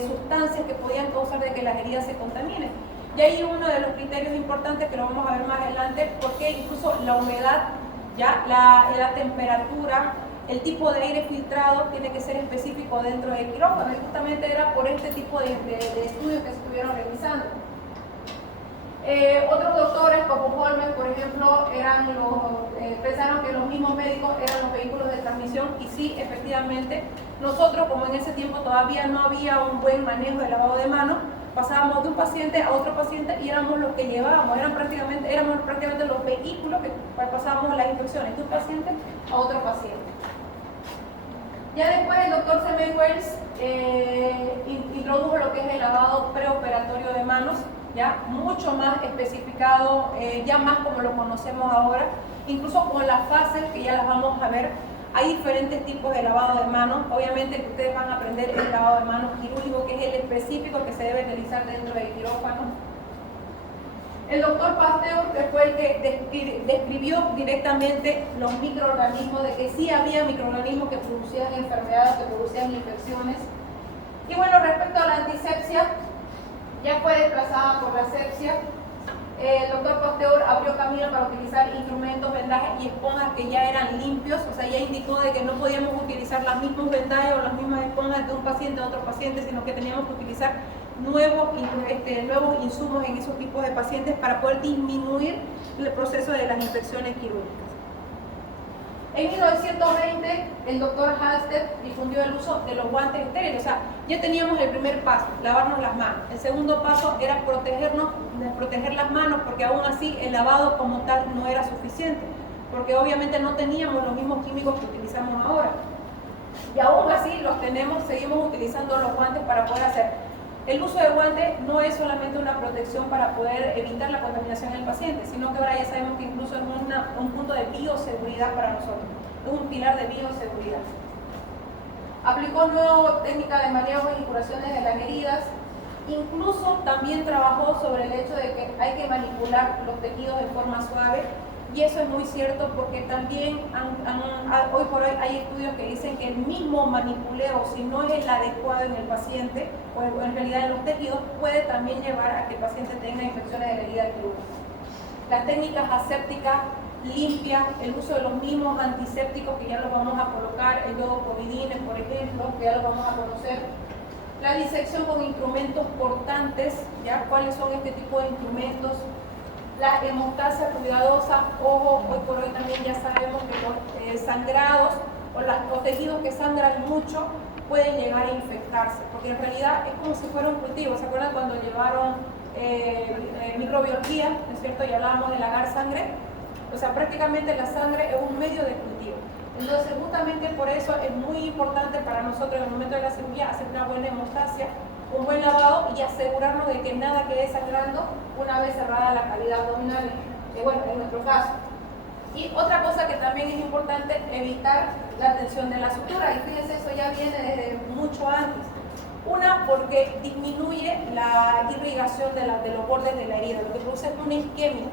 sustancias que podían causar de que las heridas se contaminen. Y ahí uno de los criterios importantes, que lo vamos a ver más adelante, porque incluso la humedad, ya la temperatura, el tipo de aire filtrado tiene que ser específico dentro del quirófano, y justamente era por este tipo de estudios que se estuvieron realizando. Otros doctores como Holmes, por ejemplo, pensaron que los mismos médicos eran los vehículos de transmisión, y sí, efectivamente, nosotros, como en ese tiempo todavía no había un buen manejo de lavado de manos, pasábamos de un paciente a otro paciente y éramos los que llevábamos, éramos prácticamente los vehículos que pasábamos las infecciones de un paciente a otro paciente. Ya después el doctor Semmelweis introdujo lo que es el lavado preoperatorio de manos, ya mucho más especificado, ya más como lo conocemos ahora, incluso con las fases que ya las vamos a ver. Hay diferentes tipos de lavado de manos. Obviamente el que ustedes van a aprender es el lavado de manos quirúrgico, que es el específico que se debe realizar dentro del quirófano. El doctor Pasteur, que fue el que describió directamente los microorganismos, de que sí había microorganismos que producían enfermedades, que producían infecciones. Y bueno, respecto a la antisepsia, ya fue desplazada por la asepsia. El doctor Pasteur abrió camino para utilizar instrumentos, vendajes y esponjas que ya eran limpios, o sea, ya indicó de que no podíamos utilizar los mismos vendajes o las mismas esponjas de un paciente a otro paciente, sino que teníamos que utilizar nuevos insumos en esos tipos de pacientes para poder disminuir el proceso de las infecciones quirúrgicas. En 1920, el doctor Halsted difundió el uso de los guantes estériles. O sea, ya teníamos el primer paso, lavarnos las manos. El segundo paso era proteger las manos, porque aún así el lavado como tal no era suficiente, porque obviamente no teníamos los mismos químicos que utilizamos ahora. Y aún así seguimos utilizando los guantes para poder hacer. El uso de guantes no es solamente una protección para poder evitar la contaminación del paciente, sino que ahora ya sabemos que incluso es un punto de bioseguridad para nosotros, es un pilar de bioseguridad. Aplicó nueva técnica de manejo y curaciones de las heridas, incluso también trabajó sobre el hecho de que hay que manipular los tejidos de forma suave. Y eso es muy cierto, porque también hoy por hoy hay estudios que dicen que el mismo manipuleo, si no es el adecuado en el paciente, o en realidad en los tejidos, puede también llevar a que el paciente tenga infecciones de la herida quirúrgica. Las técnicas asépticas limpia, el uso de los mismos antisépticos que ya los vamos a colocar, el iodocovidine, por ejemplo, que ya los vamos a conocer. La disección con instrumentos cortantes, ¿ya? ¿Cuáles son este tipo de instrumentos? La hemostasia cuidadosa, ojo, hoy por hoy también ya sabemos que los sangrados o los tejidos que sangran mucho pueden llegar a infectarse, porque en realidad es como si fuera un cultivo. ¿Se acuerdan cuando llevaron microbiología, ¿no es cierto? Y hablábamos de lagar sangre. O sea, prácticamente la sangre es un medio de cultivo. Entonces, justamente por eso es muy importante para nosotros en el momento de la cirugía hacer una buena hemostasia, un buen lavado y asegurarnos de que nada quede sangrando una vez cerrada la cavidad abdominal, bueno, en nuestro caso. Y otra cosa que también es importante, evitar la tensión de la sutura. Y fíjense, eso ya viene desde mucho antes. Una, porque disminuye la irrigación de los bordes de la herida, lo que produce es una isquemia.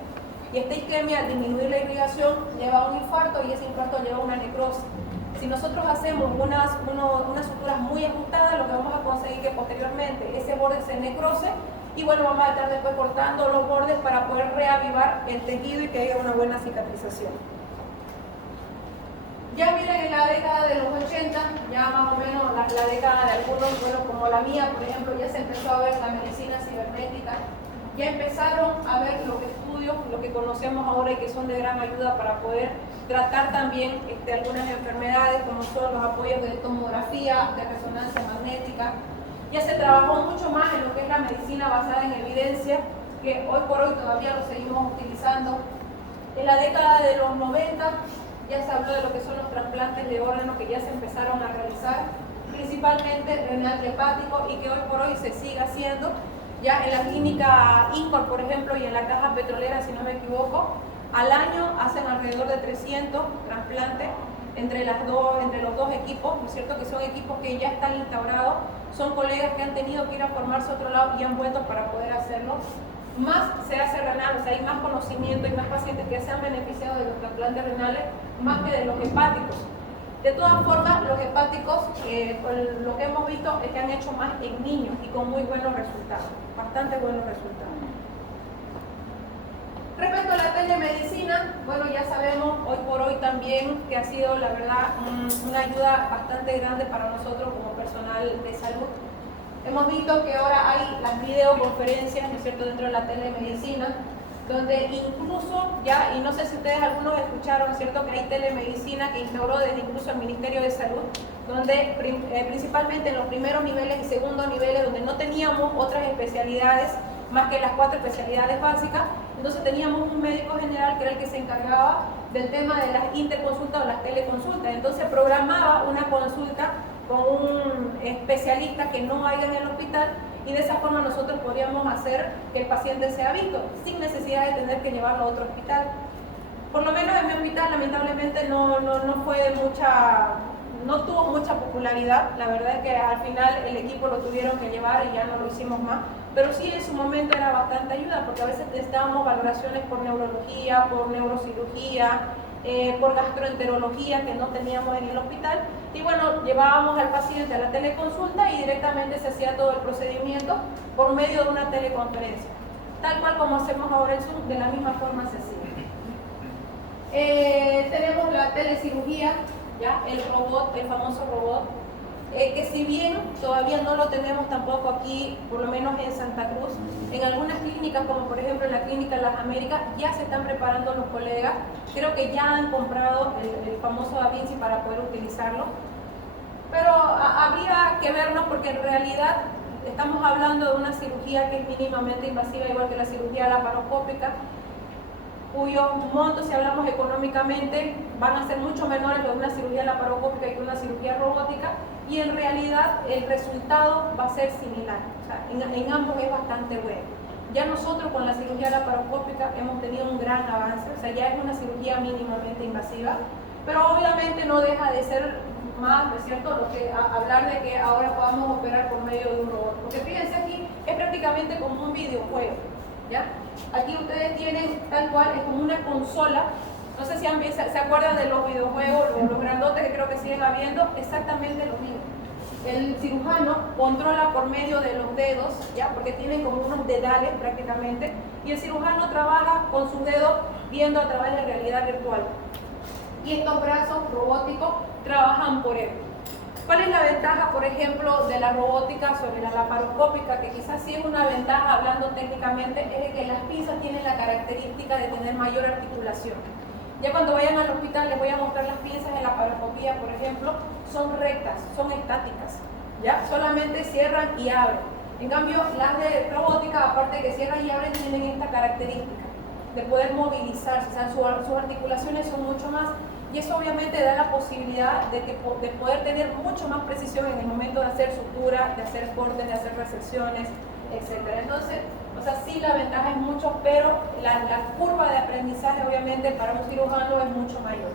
Y esta isquemia, al disminuir la irrigación, lleva a un infarto y ese infarto lleva a una necrosis. Si nosotros hacemos unas suturas muy ajustadas, lo que vamos a conseguir que posteriormente ese borde se necrose y bueno, vamos a estar después cortando los bordes para poder reavivar el tejido y que haya una buena cicatrización. Ya miren, en la década de los 80, ya más o menos la década de algunos, bueno, como la mía, por ejemplo, ya se empezó a ver la medicina cibernética, ya empezaron a ver los estudios, lo que conocemos ahora y que son de gran ayuda para poder tratar también algunas enfermedades como son los apoyos de tomografía, de resonancia magnética. Ya se trabajó mucho más en lo que es la medicina basada en evidencia, que hoy por hoy todavía lo seguimos utilizando. En la década de los 90 ya se habló de lo que son los trasplantes de órganos que ya se empezaron a realizar, principalmente renal hepático, y que hoy por hoy se sigue haciendo. Ya en la clínica INCOR, por ejemplo, y en la Caja Petrolera, si no me equivoco, al año hacen alrededor de 300 trasplantes entre los dos equipos, ¿no es cierto? Que son equipos que ya están instaurados, son colegas que han tenido que ir a formarse a otro lado y han vuelto para poder hacerlo. Más se hace renal, o sea, hay más conocimiento y más pacientes que se han beneficiado de los trasplantes renales más que de los hepáticos. De todas formas, los hepáticos, lo que hemos visto es que han hecho más en niños y con muy buenos resultados, bastante buenos resultados. Respecto a la telemedicina, bueno, ya sabemos hoy por hoy también que ha sido, la verdad, una ayuda bastante grande para nosotros como personal de salud. Hemos visto que ahora hay las videoconferencias, ¿no es cierto?, dentro de la telemedicina, donde incluso ya, y no sé si ustedes algunos escucharon, ¿cierto?, que hay telemedicina que instauró desde incluso el Ministerio de Salud, donde principalmente en los primeros niveles y segundos niveles, donde no teníamos otras especialidades más que las 4 especialidades básicas, entonces teníamos un médico general que era el que se encargaba del tema de las interconsultas o las teleconsultas. Entonces programaba una consulta con un especialista que no haya en el hospital y de esa forma nosotros podríamos hacer que el paciente sea visto sin necesidad de tener que llevarlo a otro hospital. Por lo menos en mi hospital lamentablemente no tuvo mucha popularidad. La verdad es que al final el equipo lo tuvieron que llevar y ya no lo hicimos más, pero sí en su momento era bastante ayuda porque a veces necesitábamos valoraciones por neurología, por neurocirugía, por gastroenterología que no teníamos en el hospital y bueno, llevábamos al paciente a la teleconsulta y directamente se hacía todo el procedimiento por medio de una teleconferencia, tal cual como hacemos ahora en Zoom, de la misma forma se hacía. Tenemos la telecirugía, ¿ya? El robot, el famoso robot, que si bien todavía no lo tenemos tampoco aquí, por lo menos en Santa Cruz, en algunas clínicas, como por ejemplo en la Clínica Las Américas, ya se están preparando los colegas, creo que ya han comprado el famoso Da Vinci para poder utilizarlo, pero habría que verlo porque en realidad estamos hablando de una cirugía que es mínimamente invasiva, igual que la cirugía laparoscópica, cuyos montos, si hablamos económicamente, van a ser mucho menores de una cirugía laparoscópica que una cirugía robótica, y en realidad el resultado va a ser similar, o sea, en ambos es bastante bueno. Ya nosotros con la cirugía laparoscópica hemos tenido un gran avance, o sea, ya es una cirugía mínimamente invasiva, pero obviamente no deja de ser más, ¿no es cierto?, hablar de que ahora podamos operar por medio de un robot, porque fíjense aquí, es prácticamente como un videojuego, ¿ya? Aquí ustedes tienen tal cual, es como una consola. No sé si se acuerdan de los videojuegos, los grandotes que creo que siguen habiendo, exactamente lo mismo. El cirujano controla por medio de los dedos, ¿ya? Porque tienen como unos dedales prácticamente, y el cirujano trabaja con sus dedos viendo a través de realidad virtual. Y estos brazos robóticos trabajan por él. ¿Cuál es la ventaja, por ejemplo, de la robótica sobre la laparoscópica? Que quizás sí es una ventaja hablando técnicamente, es de que las pinzas tienen la característica de tener mayor articulación. Ya cuando vayan al hospital les voy a mostrar las pinzas de laparoscopía, por ejemplo, son rectas, son estáticas, ¿ya? Solamente cierran y abren. En cambio, las de robótica, aparte de que cierran y abren, tienen esta característica de poder movilizarse, o sea, sus articulaciones son mucho más, y eso obviamente da la posibilidad de poder tener mucho más precisión en el momento de hacer sutura, de hacer cortes, de hacer resecciones, etc. Entonces, o sea, sí la ventaja es mucho, pero la curva de aprendizaje obviamente para un cirujano es mucho mayor.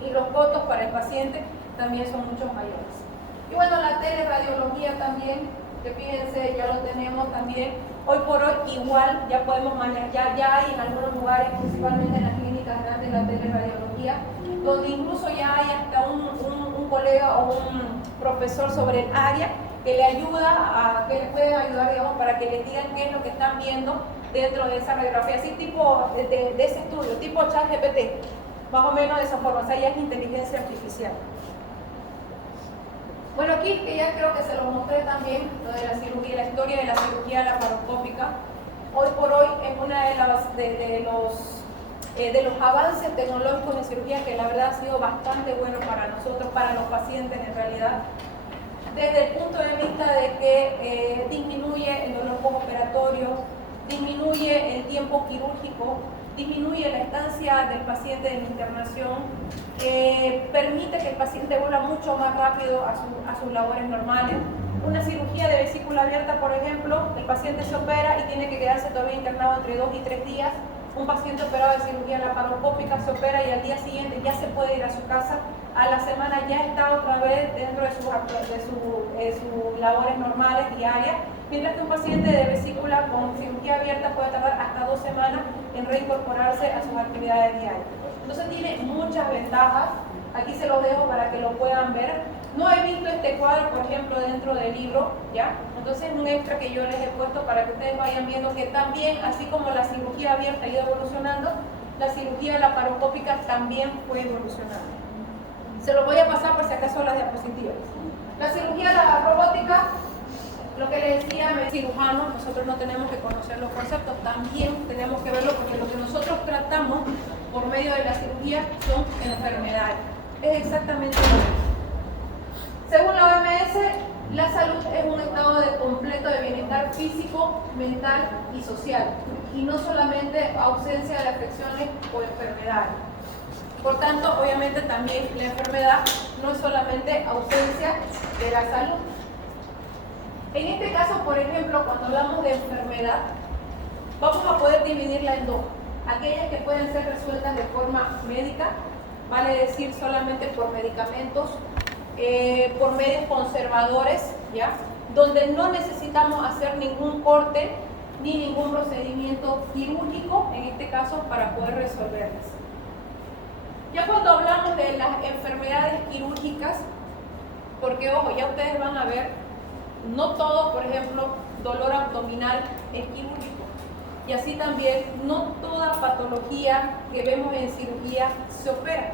Y los costos para el paciente también son mucho mayores. Y bueno, la teleradiología también, que fíjense, ya lo tenemos también. Hoy por hoy igual ya podemos manejar, ya hay en algunos lugares, principalmente en las clínicas grandes, la teleradiología, donde incluso ya hay hasta un colega o un profesor sobre el área que le ayuda, que le puede ayudar, digamos, para que le digan qué es lo que están viendo dentro de esa radiografía, así tipo de ese estudio, tipo ChatGPT, más o menos de esa forma, o sea, ya es inteligencia artificial. Bueno, aquí que ya creo que se lo mostré también, lo de la cirugía, la historia de la cirugía laparoscópica. Hoy por hoy es una de los avances tecnológicos en cirugía que la verdad ha sido bastante bueno para nosotros, para los pacientes en realidad. Desde el punto de vista de que disminuye el dolor postoperatorio, disminuye el tiempo quirúrgico, disminuye la estancia del paciente en internación, permite que el paciente vuelva mucho más rápido a sus labores normales. Una cirugía de vesícula abierta, por ejemplo, el paciente se opera y tiene que quedarse todavía internado entre 2 y 3 días. Un paciente operado de cirugía laparoscópica se opera y al día siguiente ya se puede ir a su casa. A la semana ya está otra vez dentro de sus labores normales diarias, mientras que un paciente de vesícula con cirugía abierta puede tardar hasta 2 semanas en reincorporarse a sus actividades diarias. Entonces tiene muchas ventajas. Aquí se los dejo para que lo puedan ver. No he visto este cuadro, por ejemplo, dentro del libro, ¿ya? Entonces es un extra que yo les he puesto para que ustedes vayan viendo que también, así como la cirugía abierta ha ido evolucionando, la cirugía laparoscópica también fue evolucionando. Se los voy a pasar por si acaso las diapositivas. La cirugía robótica, lo que les decía, cirujanos, nosotros no tenemos que conocer los conceptos, también tenemos que verlo porque lo que nosotros tratamos por medio de la cirugía son enfermedades. Es exactamente lo mismo. Según la OMS, la salud es un estado de completo de bienestar físico, mental y social, y no solamente ausencia de afecciones o enfermedades. Por tanto, obviamente también la enfermedad no es solamente ausencia de la salud. En este caso, por ejemplo, cuando hablamos de enfermedad, vamos a poder dividirla en dos. Aquellas que pueden ser resueltas de forma médica, vale decir solamente por medicamentos, por medios conservadores, ¿ya? Donde no necesitamos hacer ningún corte ni ningún procedimiento quirúrgico, en este caso, para poder resolverlas. Ya cuando hablamos de las enfermedades quirúrgicas, porque ojo, ya ustedes van a ver, no todo, por ejemplo, dolor abdominal es quirúrgico. Y así también, no toda patología que vemos en cirugía se opera.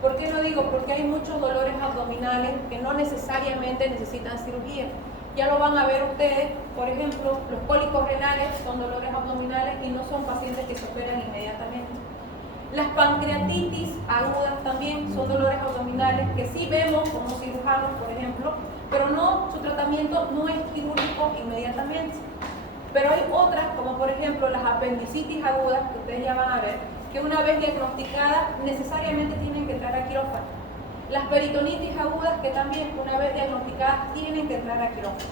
¿Por qué lo digo? Porque hay muchos dolores abdominales que no necesariamente necesitan cirugía. Ya lo van a ver ustedes, por ejemplo, los cólicos renales son dolores abdominales y no son pacientes que se operan inmediatamente. Las pancreatitis agudas también son dolores abdominales que sí vemos como cirujanos, por ejemplo, pero no, su tratamiento no es quirúrgico inmediatamente. Pero hay otras, como por ejemplo las apendicitis agudas, que ustedes ya van a ver, que una vez diagnosticadas necesariamente tienen que entrar a quirófano. Las peritonitis agudas, que también una vez diagnosticadas tienen que entrar a quirófano.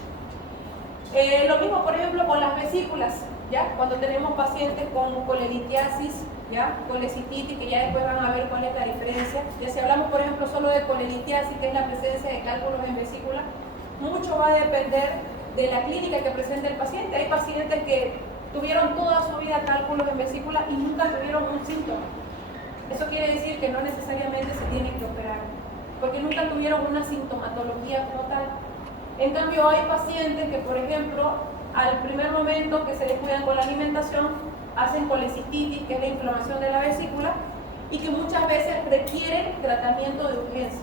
Lo mismo, por ejemplo, con las vesículas, ¿ya? Cuando tenemos pacientes con colelitiasis, ¿ya? Colecititis, que ya después van a ver cuál es la diferencia. Ya si hablamos, por ejemplo, solo de colelitiasis, que es la presencia de cálculos en vesícula, mucho va a depender de la clínica que presenta el paciente. Hay pacientes que tuvieron toda su vida cálculos en vesícula y nunca tuvieron un síntoma. Eso quiere decir que no necesariamente se tienen que operar, porque nunca tuvieron una sintomatología como tal. En cambio, hay pacientes que, por ejemplo, al primer momento que se les cuidan con la alimentación, hacen colecistitis, que es la inflamación de la vesícula, y que muchas veces requieren tratamiento de urgencia.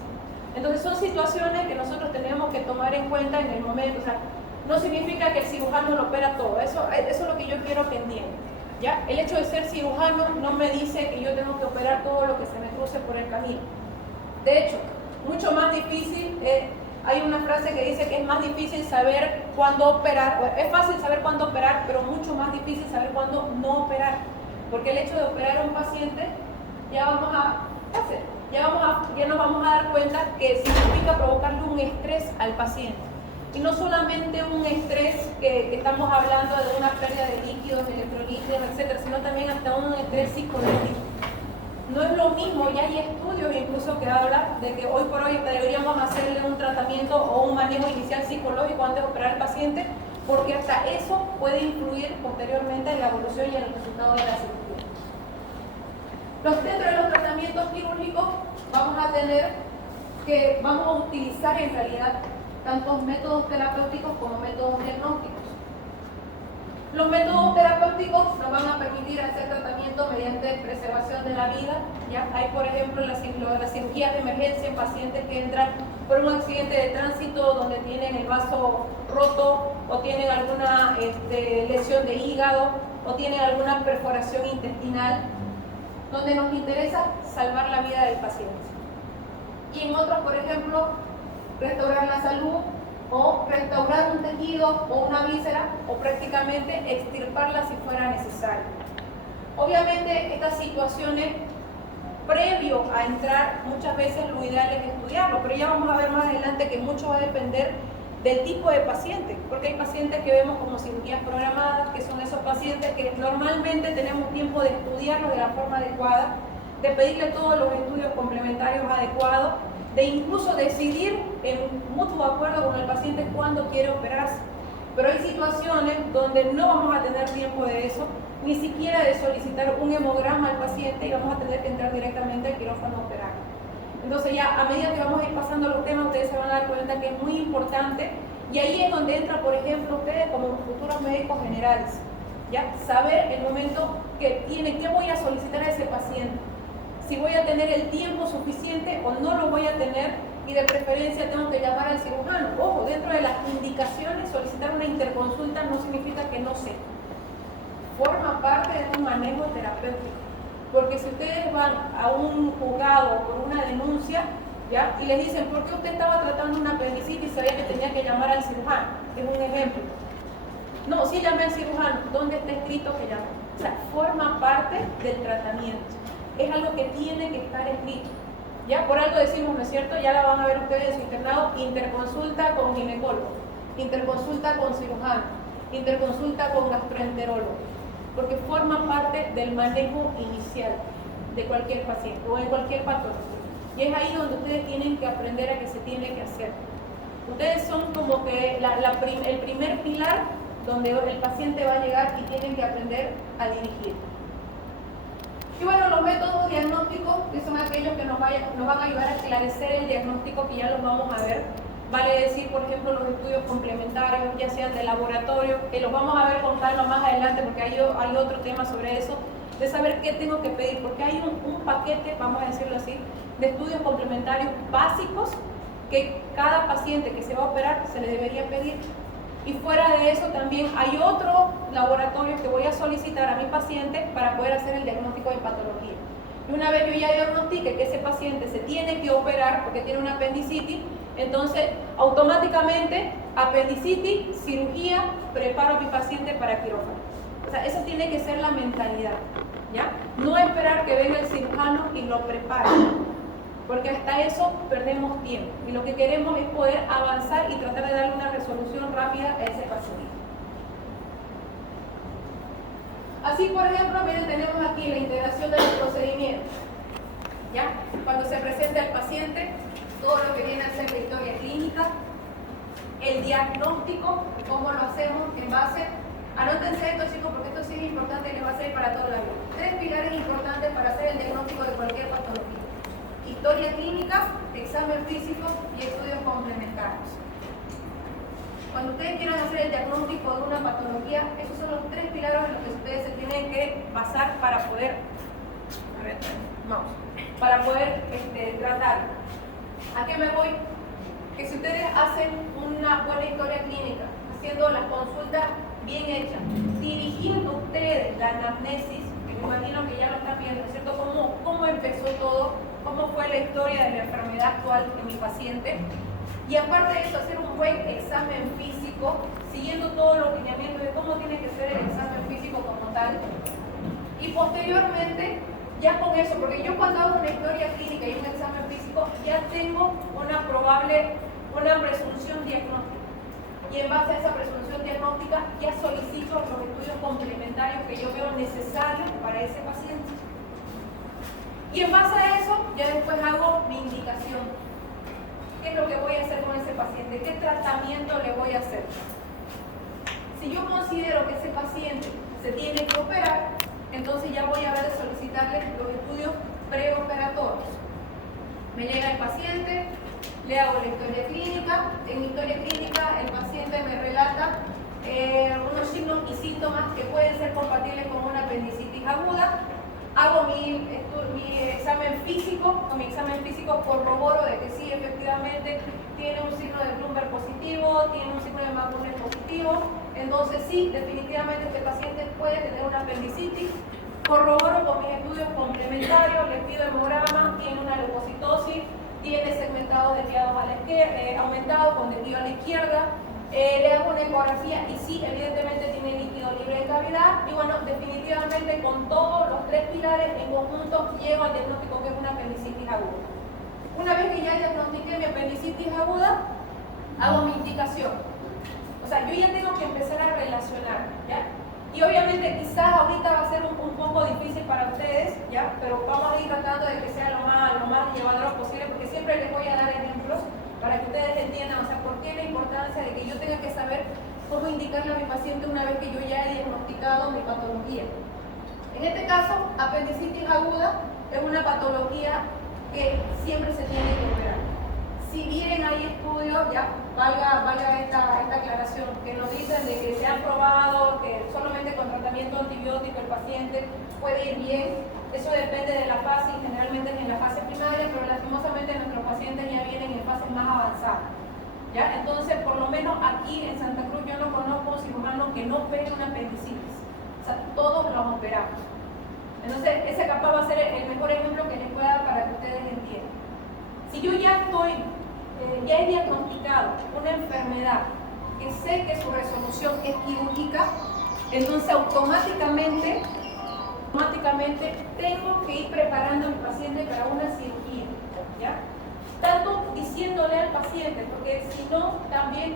Entonces son situaciones que nosotros tenemos que tomar en cuenta en el momento. O sea, no significa que el cirujano lo opera todo, eso es lo que yo quiero que entiendan. ¿Ya? El hecho de ser cirujano no me dice que yo tengo que operar todo lo que se me cruce por el camino. De hecho, mucho más difícil, hay una frase que dice que es más difícil saber cuándo operar, es fácil saber cuándo operar, pero mucho más difícil saber cuándo no operar. Porque el hecho de operar a un paciente, ya nos vamos a dar cuenta que significa provocarle un estrés al paciente. Y no solamente un estrés que estamos hablando de una pérdida de líquidos, de electrolitos, etcétera, sino también hasta un estrés psicológico. No es lo mismo, y hay estudios incluso que hablan de que hoy por hoy deberíamos hacerle un tratamiento o un manejo inicial psicológico antes de operar al paciente, porque hasta eso puede influir posteriormente en la evolución y en el resultado de la cirugía. Dentro de los tratamientos quirúrgicos vamos a utilizar en realidad tanto métodos terapéuticos como métodos diagnósticos. Los métodos terapéuticos nos van a permitir hacer tratamiento mediante preservación de la vida. ¿Ya? Hay, por ejemplo, las cirugías de emergencia en pacientes que entran por un accidente de tránsito donde tienen el vaso roto o tienen alguna lesión de hígado o tienen alguna perforación intestinal, donde nos interesa salvar la vida del paciente. Y en otros, por ejemplo, restaurar la salud o restaurar un tejido o una víscera o prácticamente extirparla si fuera necesario. Obviamente estas situaciones, previo a entrar, muchas veces lo ideal es estudiarlo, pero ya vamos a ver más adelante que mucho va a depender del tipo de paciente, porque hay pacientes que vemos como cirugías programadas, que son esos pacientes que normalmente tenemos tiempo de estudiarlos de la forma adecuada, de pedirle todos los estudios complementarios adecuados, de incluso decidir en mutuo acuerdo con el paciente cuándo quiere operarse. Pero hay situaciones donde no vamos a tener tiempo de eso, ni siquiera de solicitar un hemograma al paciente y vamos a tener que entrar directamente al quirófano a operar. Entonces ya a medida que vamos a ir pasando los temas, ustedes se van a dar cuenta que es muy importante, y ahí es donde entra, por ejemplo, ustedes como futuros médicos generales, ¿ya? Saber el momento que tienen, qué voy a solicitar a ese paciente, si voy a tener el tiempo suficiente o no lo voy a tener, y de preferencia tengo que llamar al cirujano. Ojo, dentro de las indicaciones, solicitar una interconsulta no significa que no sé. Forma parte de un manejo terapéutico. Porque si ustedes van a un juzgado por una denuncia, ¿ya? Y les dicen, ¿por qué usted estaba tratando una apendicitis y sabía que tenía que llamar al cirujano? Es un ejemplo. No, sí llamé al cirujano. ¿Dónde está escrito que llame? O sea, forma parte del tratamiento. Es algo que tiene que estar escrito. Ya por algo decimos, ¿no es cierto? Ya la van a ver ustedes en su internado: interconsulta con ginecólogo, interconsulta con cirujano, interconsulta con gastroenterólogo, porque forma parte del manejo inicial de cualquier paciente o de cualquier patología. Y es ahí donde ustedes tienen que aprender a que se tiene que hacer. Ustedes son como que el primer pilar donde el paciente va a llegar y tienen que aprender a dirigir. Y bueno, los métodos diagnósticos, que son aquellos que nos van a ayudar a esclarecer el diagnóstico, que ya los vamos a ver. Vale decir, por ejemplo, los estudios complementarios, ya sean de laboratorio, que los vamos a ver con calma más adelante, porque hay otro tema sobre eso, de saber qué tengo que pedir, porque hay un paquete, vamos a decirlo así, de estudios complementarios básicos que cada paciente que se va a operar se le debería pedir. Y fuera de eso también hay otro laboratorio que voy a solicitar a mi paciente para poder hacer el diagnóstico de patología. Y una vez yo ya diagnostique que ese paciente se tiene que operar porque tiene una apendicitis, entonces automáticamente apendicitis, cirugía, preparo a mi paciente para quirófano. O sea, esa tiene que ser la mentalidad, ¿ya? No esperar que venga el cirujano y lo prepare, porque hasta eso perdemos tiempo, y lo que queremos es poder avanzar y tratar de darle una resolución rápida a ese paciente. Así, por ejemplo, miren, tenemos aquí la integración de los procedimientos, ¿ya? Cuando se presenta el paciente, todo lo que viene a ser la historia clínica, el diagnóstico, cómo lo hacemos en base. Anótense esto, chicos, porque esto sí es importante y les va a servir para toda la vida. 3 pilares importantes para hacer el diagnóstico de cualquier patología: historia clínica, examen físico y estudios complementarios. cuando ustedes quieran hacer el diagnóstico de una patología, esos son los 3 pilares en los que ustedes se tienen que basar para poder, tratar. ¿A qué me voy? Que si ustedes hacen una buena historia clínica, haciendo las consultas bien hechas, dirigiendo ustedes la anamnesis, que me imagino que ya lo están viendo, ¿cierto? ¿Cómo empezó todo? ¿Cómo fue la historia de la enfermedad actual de mi paciente? Y aparte de eso, hacer un buen examen físico, siguiendo todos los lineamientos de cómo tiene que ser el examen físico como tal. Y posteriormente, ya con eso, porque yo cuando hago una historia clínica y un examen físico, ya tengo una presunción diagnóstica. Y en base a esa presunción diagnóstica, ya solicito los estudios complementarios que yo veo necesarios para ese paciente. Y en base a eso, ya después hago mi indicación. ¿Qué es lo que voy a hacer con ese paciente? ¿Qué tratamiento le voy a hacer? Si yo considero que ese paciente se tiene que operar, entonces ya voy a ver de solicitarle los estudios preoperatorios. Me llega el paciente, le hago la historia clínica. En mi historia clínica el paciente me relata unos signos y síntomas que pueden ser compatibles con una apendicitis aguda. Hago mi examen físico. Con mi examen físico corroboro de que sí, efectivamente tiene un signo de Bloomberg positivo, tiene un signo de Maguire positivo. Entonces sí, definitivamente este paciente puede tener una apendicitis. Corroboro con mis estudios complementarios, les pido hemograma, tiene una leucocitosis, tiene segmentados desviados a la izquierda, aumentado con desvío a la izquierda. Le hago una ecografía y sí, evidentemente tiene líquido libre de cavidad. Y bueno, definitivamente con todos los 3 pilares en conjunto llego al diagnóstico que es una apendicitis aguda. Una vez que ya diagnostiqué mi apendicitis aguda, hago mi indicación. O sea, yo ya tengo que empezar a relacionar, ¿ya? Y obviamente quizás ahorita va a ser un poco difícil para ustedes, ¿ya? Pero vamos a ir tratando de que sea lo más llevadero posible, porque siempre les voy a dar ejemplos para que ustedes entiendan, o sea, por qué la importancia de que yo tenga que saber cómo indicarle a mi paciente una vez que yo ya he diagnosticado mi patología. En este caso, apendicitis aguda es una patología que siempre se tiene que operar. Si bien hay estudios, ya valga esta aclaración, que nos dicen de que se ha probado que solamente con tratamiento antibiótico el paciente puede ir bien, eso depende de la fase y generalmente es en la fase primaria, pero lastimosamente nuestros pacientes ya vienen en fases más avanzadas. ¿Ya? Entonces, por lo menos aquí en Santa Cruz yo no conozco un cirujano que no opere una apendicitis. O sea, todos los operamos. Entonces, ese capaz va a ser el mejor ejemplo que les pueda dar para que ustedes entiendan. Si yo ya he diagnosticado una enfermedad que sé que su resolución es quirúrgica, entonces automáticamente tengo que ir preparando a mi paciente para una cirugía, ¿ya? Tanto diciéndole al paciente, porque si no, también,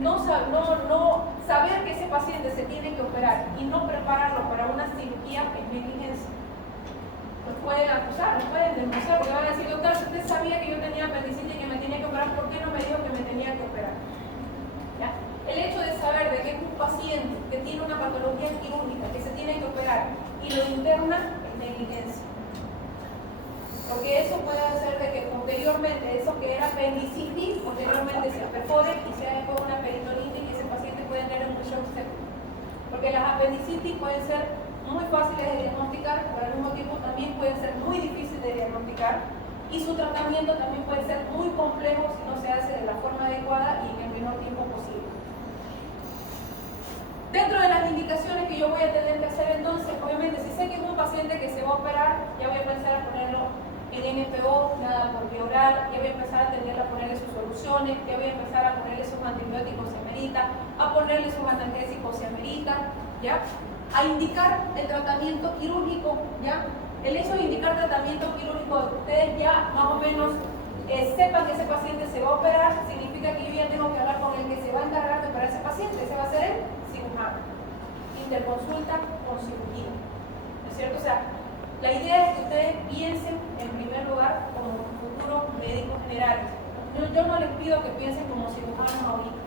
no saber que ese paciente se tiene que operar y no prepararlo para una cirugía es negligencia. Nos pueden acusar, nos pueden denunciar, porque van a decir, doctor, si usted sabía que yo tenía apendicitis y que me tenía que operar, ¿por qué no me dijo que me tenía que operar? ¿Ya? El hecho de saber de que es un paciente que tiene una patología quirúrgica, que se tiene que operar y lo interna, es negligencia. Porque eso puede hacer de que posteriormente, eso que era apendicitis, posteriormente se perfore y sea después una peritonitis y ese paciente puede tener un shock séptico. Porque las apendicitis pueden ser muy fáciles de diagnosticar, pero al mismo tiempo también pueden ser muy difíciles de diagnosticar y su tratamiento también puede ser muy complejo si no se hace de la forma adecuada y en el menor tiempo posible. Dentro de las indicaciones que yo voy a tener que hacer entonces, obviamente si sé que es un paciente que se va a operar, ya voy a empezar a ponerlo en NPO, nada por vía oral, ya voy a empezar a tener a ponerle sus soluciones, ya voy a empezar a ponerle sus antibióticos si amerita, a ponerle sus analgésicos si amerita, ¿ya? A indicar el tratamiento quirúrgico, ¿ya? El hecho de indicar tratamiento quirúrgico, ustedes ya más o menos sepan que ese paciente se va a operar, significa que yo ya tengo que hablar con el que se va a encargar de operar a ese paciente, ese va a ser el cirujano. Interconsulta con cirugía, ¿no es cierto? O sea, la idea es que ustedes piensen en primer lugar como futuros médicos generales. Yo no les pido que piensen como cirujanos ahorita.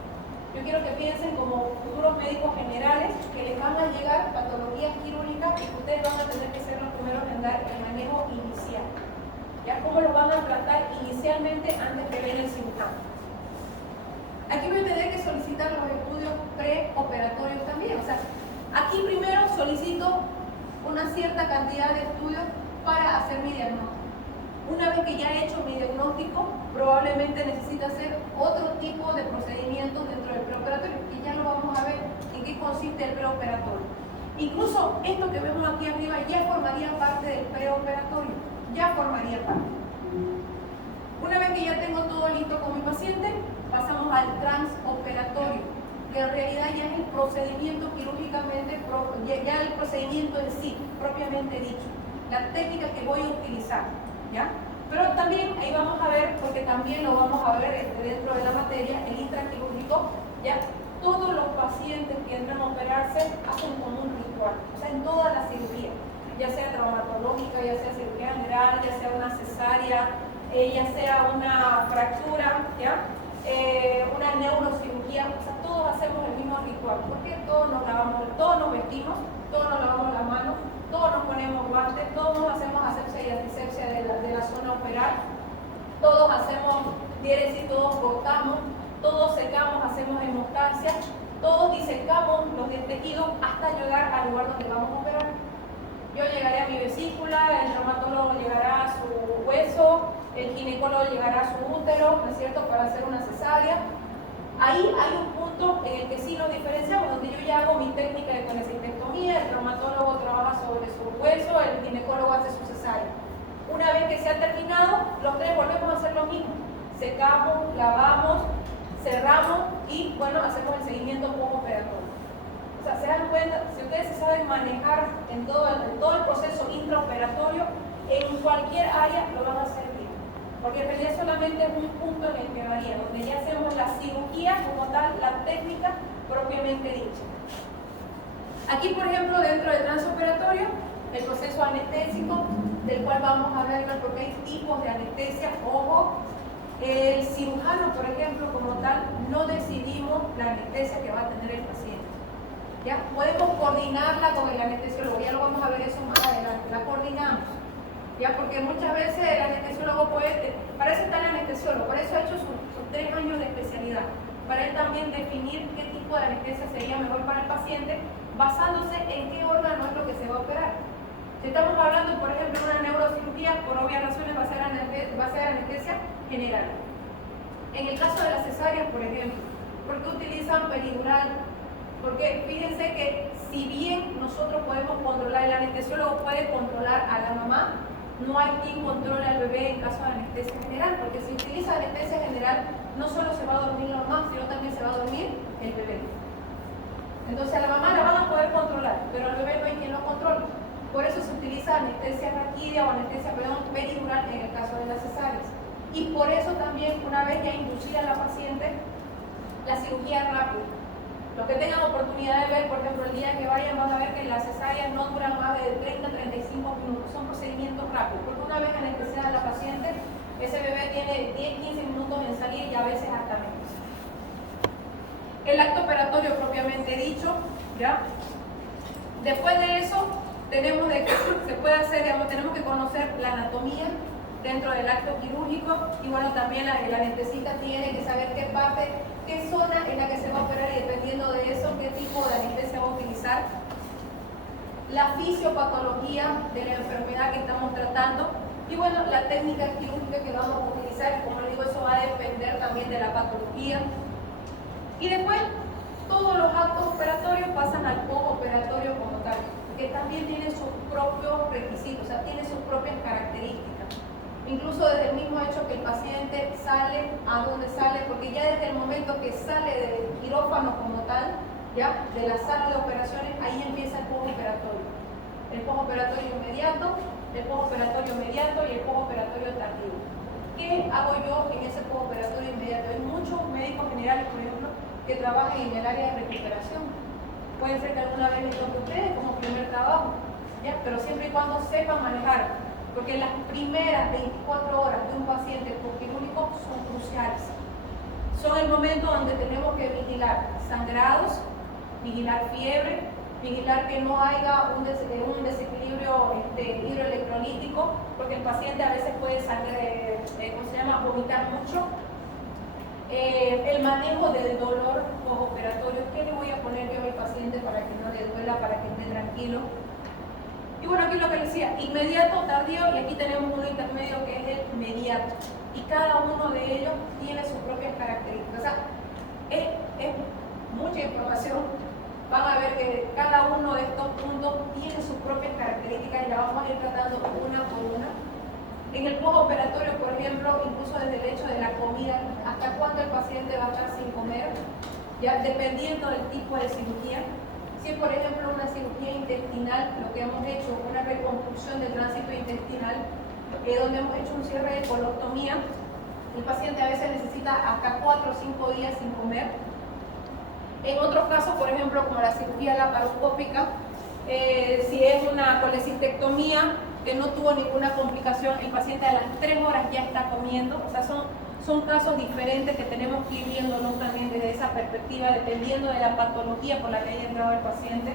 Yo quiero que piensen como futuros médicos generales que les van a llegar patologías quirúrgicas y que ustedes van a tener que ser los primeros en dar el manejo inicial. ¿Ya? ¿Cómo los van a tratar inicialmente antes que venga el cirujano? Aquí voy a tener que solicitar los estudios preoperatorios también. O sea, aquí primero solicito una cierta cantidad de estudios para hacer mi diagnóstico. Una vez que ya he hecho mi diagnóstico, probablemente necesito hacer otro tipo de procedimientos dentro del preoperatorio, y ya lo vamos a ver en qué consiste el preoperatorio. Incluso esto que vemos aquí arriba ya formaría parte del preoperatorio, ya formaría parte. Una vez que ya tengo todo listo con mi paciente, pasamos al transoperatorio, que en realidad ya es el procedimiento quirúrgicamente, ya el procedimiento en sí, propiamente dicho, la técnica que voy a utilizar, ¿ya? Pero también ahí vamos a ver, porque también lo vamos a ver dentro de la materia, el intraquirúrgico, ¿ya? Todos los pacientes que entran a operarse hacen como un ritual, o sea, en toda la cirugía, ya sea traumatológica, ya sea cirugía general, ya sea una cesárea, ya sea una fractura, ¿ya? Una neurocirugía, o sea, todos hacemos el mismo ritual, porque todos nos lavamos, todos nos vestimos, todos nos lavamos las manos, todos nos ponemos guantes, todos hacemos asepsia y antisepsia de la zona operal, todos hacemos diéresis, todos cortamos, todos secamos, hacemos hemostasia, todos disecamos los tejidos hasta llegar al lugar donde vamos a operar. Yo llegaré a mi vesícula, el traumatólogo llegará a su hueso, el ginecólogo llegará a su útero, ¿no es cierto?, para hacer una cesárea. Ahí hay un punto en el que sí nos diferenciamos, donde yo ya hago mi técnica de colecistectomía, el traumatólogo trabaja sobre su hueso, el ginecólogo hace su cesárea. Una vez que se ha terminado, los tres volvemos a hacer lo mismo. Secamos, lavamos, cerramos y, bueno, hacemos el seguimiento postoperatorio. O sea, se dan cuenta, si ustedes se saben manejar en todo el proceso intraoperatorio, en cualquier área lo van a hacer bien. Porque en realidad solamente es un punto en el que varía, donde ya hacemos la cirugía como tal, la técnica propiamente dicha. Aquí, por ejemplo, dentro del transoperatorio, el proceso anestésico, del cual vamos a ver, porque hay tipos de anestesia. Ojo, el cirujano, por ejemplo, como tal, no decidimos la anestesia que va a tener el paciente. ¿Ya? Podemos coordinarla con el anestesiólogo, ya lo vamos a ver eso más adelante, la coordinamos. ¿Ya? Porque muchas veces el anestesiólogo puede, para eso está el anestesiólogo, por eso ha hecho sus 3 años de especialidad, para él también definir qué tipo de anestesia sería mejor para el paciente, basándose en qué órgano es lo que se va a operar. Si estamos hablando, por ejemplo, de una neurocirugía, por obvias razones va a ser anestesia general. En el caso de las cesáreas, por ejemplo, ¿por qué utilizan peridural? Porque fíjense que si bien nosotros podemos controlar, el anestesiólogo puede controlar a la mamá, no hay quien controle al bebé en caso de anestesia general, porque si utiliza anestesia general, no solo se va a dormir la mamá, sino también se va a dormir el bebé. Entonces a la mamá la van a poder controlar, pero al bebé no hay quien lo controle. Por eso se utiliza anestesia raquídea o anestesia peridural en el caso de las cesáreas. Y por eso también, una vez ya inducida la paciente, la cirugía rápida. Los que tengan oportunidad de ver, por ejemplo, el día que vayan, van a ver que las cesáreas no duran más de 30 a 35 minutos, son procedimientos rápidos, porque una vez anestesiada la paciente, ese bebé tiene 10-15 minutos en salir y a veces hasta menos. El acto operatorio propiamente dicho, ¿ya? Después de eso, tenemos de que se puede hacer, digamos, tenemos que conocer la anatomía dentro del acto quirúrgico, y bueno, también el anestesista tiene que saber qué parte, qué zona en la que se va a operar, y dependiendo de eso, qué tipo de anestesia va a utilizar. La fisiopatología de la enfermedad que estamos tratando, y bueno, la técnica quirúrgica que vamos a utilizar, como les digo, eso va a depender también de la patología. Y después, todos los actos operatorios pasan al postoperatorio como tal, que también tiene sus propios requisitos, o sea, tiene sus propias características. Incluso desde el mismo hecho que el paciente sale, a dónde sale, porque ya desde el momento que sale del quirófano como tal, ya, de la sala de operaciones, ahí empieza el postoperatorio. El postoperatorio inmediato, el postoperatorio mediato y el postoperatorio tardío. ¿Qué hago yo en ese postoperatorio inmediato? Hay muchos médicos generales, por ejemplo, que trabajan en el área de recuperación. Puede ser que alguna vez les toque a ustedes como primer trabajo, ¿ya? Pero siempre y cuando sepan manejar, porque las primeras 24 horas de un paciente postquirúrgico son cruciales. Son el momento donde tenemos que vigilar sangrados, vigilar fiebre, vigilar que no haya un desequilibrio hidroelectrolítico, porque el paciente a veces puede vomitar mucho. el manejo del dolor postoperatorio. ¿Qué le voy a poner yo al paciente para que no le duela, para que esté tranquilo? Y bueno, aquí lo que les decía, inmediato, tardío, y aquí tenemos un intermedio que es el inmediato. Y cada uno de ellos tiene sus propias características. O sea, es mucha información. Van a ver que cada uno de estos puntos tiene sus propias características y la vamos a ir tratando una por una. En el postoperatorio, por ejemplo, incluso desde el hecho de la comida, hasta cuándo el paciente va a estar sin comer, ya dependiendo del tipo de cirugía. Si es, por ejemplo, una cirugía intestinal, lo que hemos hecho, una reconstrucción del tránsito intestinal, donde hemos hecho un cierre de colostomía, el paciente a veces necesita hasta 4 o 5 días sin comer. En otros casos, por ejemplo, como la cirugía laparoscópica, si es una colecistectomía que no tuvo ninguna complicación, el paciente a las 3 horas ya está comiendo. O sea, son casos diferentes que tenemos que ir viéndolos también desde esa perspectiva, dependiendo de la patología por la que haya entrado el paciente.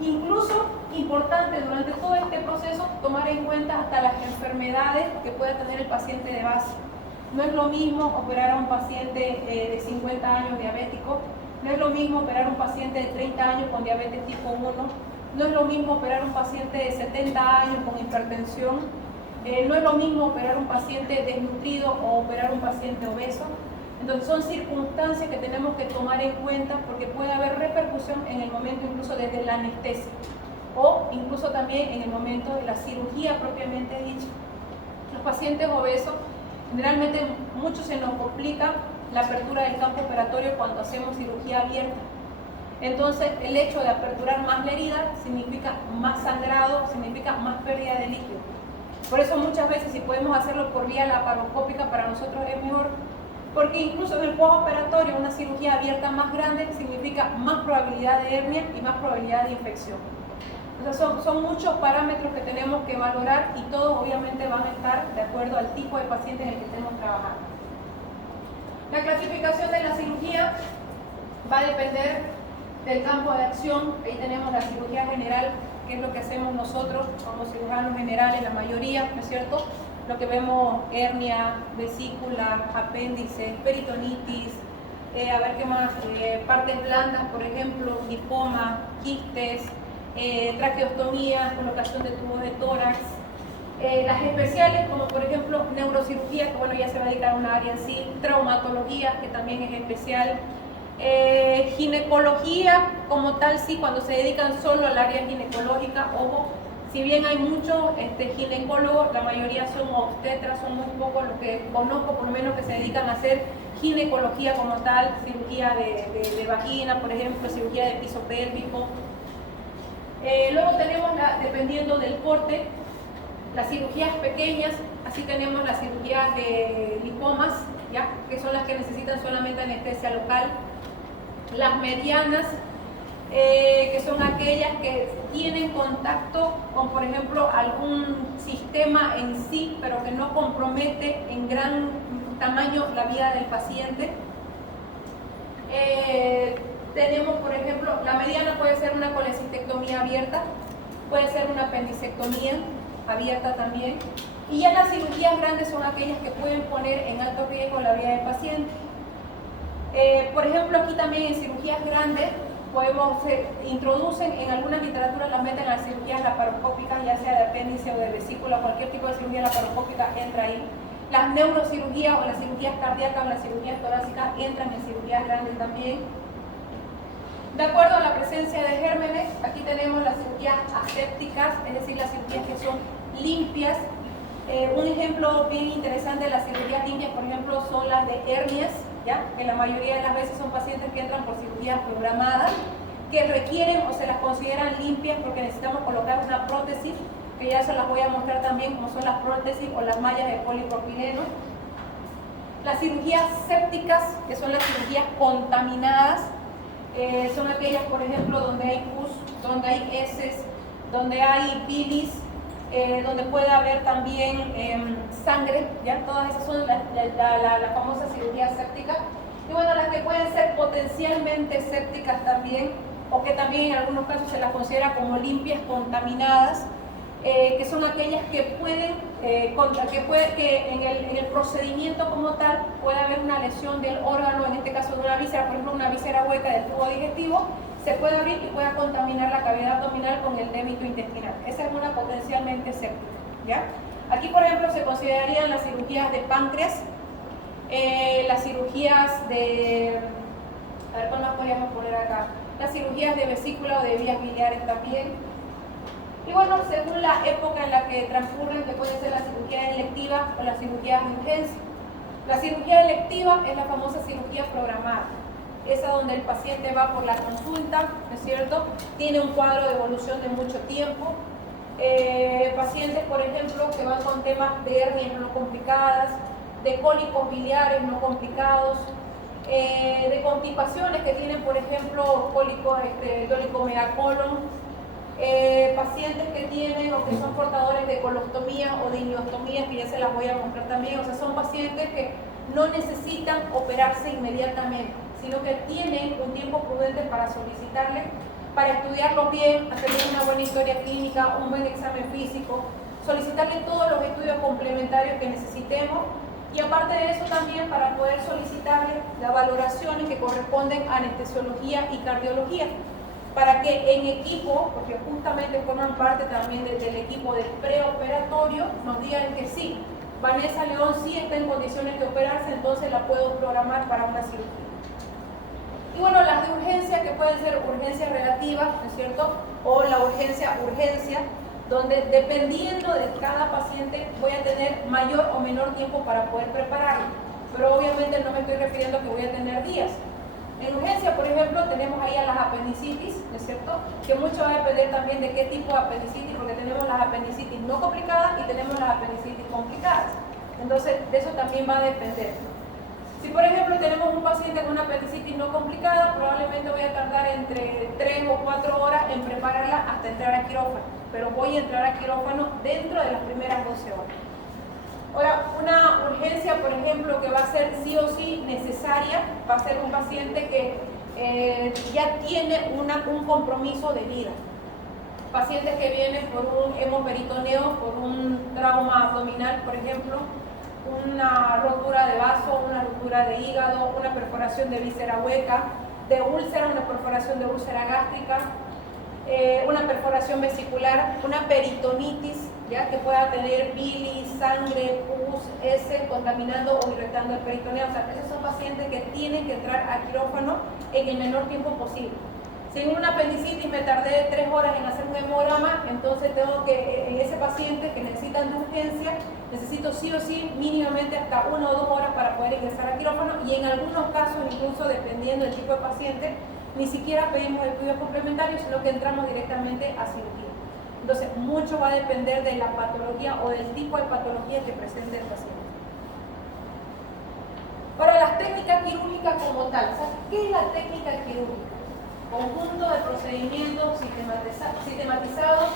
Incluso, importante durante todo este proceso, tomar en cuenta hasta las enfermedades que pueda tener el paciente de base. No es lo mismo operar a un paciente de 50 años diabético, no es lo mismo operar a un paciente de 30 años con diabetes tipo 1, no es lo mismo operar a un paciente de 70 años con hipertensión, no es lo mismo operar a un paciente desnutrido o operar a un paciente obeso. Entonces son circunstancias que tenemos que tomar en cuenta porque puede haber repercusión en el momento incluso desde la anestesia o incluso también en el momento de la cirugía propiamente dicha. Los pacientes obesos, generalmente mucho se nos complica la apertura del campo operatorio cuando hacemos cirugía abierta. Entonces el hecho de aperturar más la herida significa más sangrado, significa más pérdida de líquido. Por eso muchas veces si podemos hacerlo por vía laparoscópica para nosotros es mejor, porque incluso en el postoperatorio una cirugía abierta más grande significa más probabilidad de hernia y más probabilidad de infección. O sea, son muchos parámetros que tenemos que valorar y todos obviamente van a estar de acuerdo al tipo de paciente en el que estemos trabajando. La clasificación de la cirugía va a depender del campo de acción. Ahí tenemos la cirugía general, que es lo que hacemos nosotros como cirujanos generales, la mayoría, ¿no es cierto? Lo que vemos, hernia, vesícula, apéndice, peritonitis, a ver qué más, partes blandas, por ejemplo, lipoma, quistes, traqueostomía, colocación de tubos de tórax. Las especiales, como por ejemplo neurocirugía, que bueno, ya se va a dedicar a una área en sí, traumatología, que también es especial, ginecología como tal, sí, cuando se dedican solo al área ginecológica, ojo, si bien hay muchos ginecólogos, la mayoría son obstetras, son muy pocos los que conozco, por lo menos, que se dedican a hacer ginecología como tal, cirugía de vagina, por ejemplo, cirugía de piso pélvico. Luego tenemos, dependiendo del corte, las cirugías pequeñas, así tenemos las cirugías de lipomas, ¿ya? Que son las que necesitan solamente anestesia local. Las medianas, que son aquellas que tienen contacto con, por ejemplo, algún sistema en sí, pero que no compromete en gran tamaño la vida del paciente. Tenemos, por ejemplo, la mediana puede ser una colecistectomía abierta, puede ser una apendicectomía abierta también, y ya las cirugías grandes son aquellas que pueden poner en alto riesgo la vida del paciente. Por ejemplo, aquí también en cirugías grandes introducen en algunas literaturas, las meten en las cirugías laparoscópicas, ya sea de apéndice o de vesícula, cualquier tipo de cirugía laparoscópica entra ahí. Las neurocirugías o las cirugías cardíacas o las cirugías torácicas entran en cirugías grandes también. De acuerdo a la presencia de gérmenes, aquí tenemos las cirugías asépticas, es decir, las cirugías que son limpias. Un ejemplo bien interesante de las cirugías limpias, por ejemplo, son las de hernias, ¿ya? Que la mayoría de las veces son pacientes que entran por cirugías programadas, que requieren o se las consideran limpias porque necesitamos colocar una prótesis, que ya se las voy a mostrar también, como son las prótesis o las mallas de polipropileno. Las cirugías sépticas, que son las cirugías contaminadas, son aquellas, por ejemplo, donde hay pus, donde hay heces, donde hay bilis, donde puede haber también sangre, ¿ya? Todas esas son la famosa cirugía séptica. Y bueno, las que pueden ser potencialmente sépticas también, o que también en algunos casos se las considera como limpias contaminadas, que son aquellas que pueden, que en el procedimiento como tal puede haber una lesión del órgano, en este caso de una víscera, por ejemplo una víscera hueca del tubo digestivo, se puede abrir y pueda contaminar la cavidad abdominal con el débito intestinal. Esa es una potencialmente séptica, ¿ya? Aquí, por ejemplo, se considerarían las cirugías de páncreas, las cirugías de... A ver, ¿cuál más podríamos poner acá? Las cirugías de vesícula o de vías biliares también. Y bueno, según la época en la que transcurren, que puede ser la cirugía electiva o las cirugías de urgencia. La cirugía electiva es la famosa cirugía programada. Esa donde el paciente va por la consulta, ¿no es cierto? Tiene un cuadro de evolución de mucho tiempo. Pacientes, por ejemplo, que van con temas de hernias no complicadas, de cólicos biliares no complicados, de constipaciones que tienen, por ejemplo, cólicos dolicomegacolon, pacientes que tienen o que son portadores de colostomías o de ileostomías, que ya se las voy a mostrar también. O sea, son pacientes que no necesitan operarse inmediatamente, sino que tienen un tiempo prudente para solicitarle, para estudiarlo bien, hacerle una buena historia clínica, un buen examen físico, solicitarle todos los estudios complementarios que necesitemos, y aparte de eso también para poder solicitarle las valoraciones que corresponden a anestesiología y cardiología, para que en equipo, porque justamente forman parte también del equipo del preoperatorio, nos digan que sí, Vanessa León sí está en condiciones de operarse, entonces la puedo programar para una cirugía. Y bueno, las de urgencia, que pueden ser urgencias relativas, ¿no es cierto? O la urgencia, donde dependiendo de cada paciente voy a tener mayor o menor tiempo para poder prepararlo. Pero obviamente no me estoy refiriendo a que voy a tener días. En urgencia, por ejemplo, tenemos ahí a las apendicitis, ¿no es cierto? Que mucho va a depender también de qué tipo de apendicitis, porque tenemos las apendicitis no complicadas y tenemos las apendicitis complicadas. Entonces, de eso también va a depender. Si, por ejemplo, tenemos un paciente con una apendicitis no complicada, probablemente voy a tardar entre 3 o 4 horas en prepararla hasta entrar a quirófano. Pero voy a entrar a quirófano dentro de las primeras 12 horas. Ahora, una urgencia, por ejemplo, que va a ser sí o sí necesaria, va a ser un paciente que ya tiene un compromiso de vida. Pacientes que vienen por un hemoperitoneo, por un trauma abdominal, por ejemplo, una rotura de vaso, una rotura de hígado, una perforación de víscera hueca, de úlcera, una perforación de úlcera gástrica, una perforación vesicular, una peritonitis, ¿ya? Que pueda tener bilis, sangre, pus, heces, contaminando o irritando el peritoneo. O sea, esos son pacientes que tienen que entrar a quirófano en el menor tiempo posible. Si en una apendicitis me tardé 3 horas en hacer un hemograma, entonces tengo que, en ese paciente que necesitan de urgencia, necesito sí o sí mínimamente hasta 1 o 2 horas para poder ingresar a quirófano, y en algunos casos, incluso dependiendo del tipo de paciente, ni siquiera pedimos estudios complementarios, sino que entramos directamente a cirugía. Entonces, mucho va a depender de la patología o del tipo de patología que presente el paciente. Para las técnicas quirúrgicas como tal, o sea, ¿qué es la técnica quirúrgica? Conjunto de procedimientos sistematizados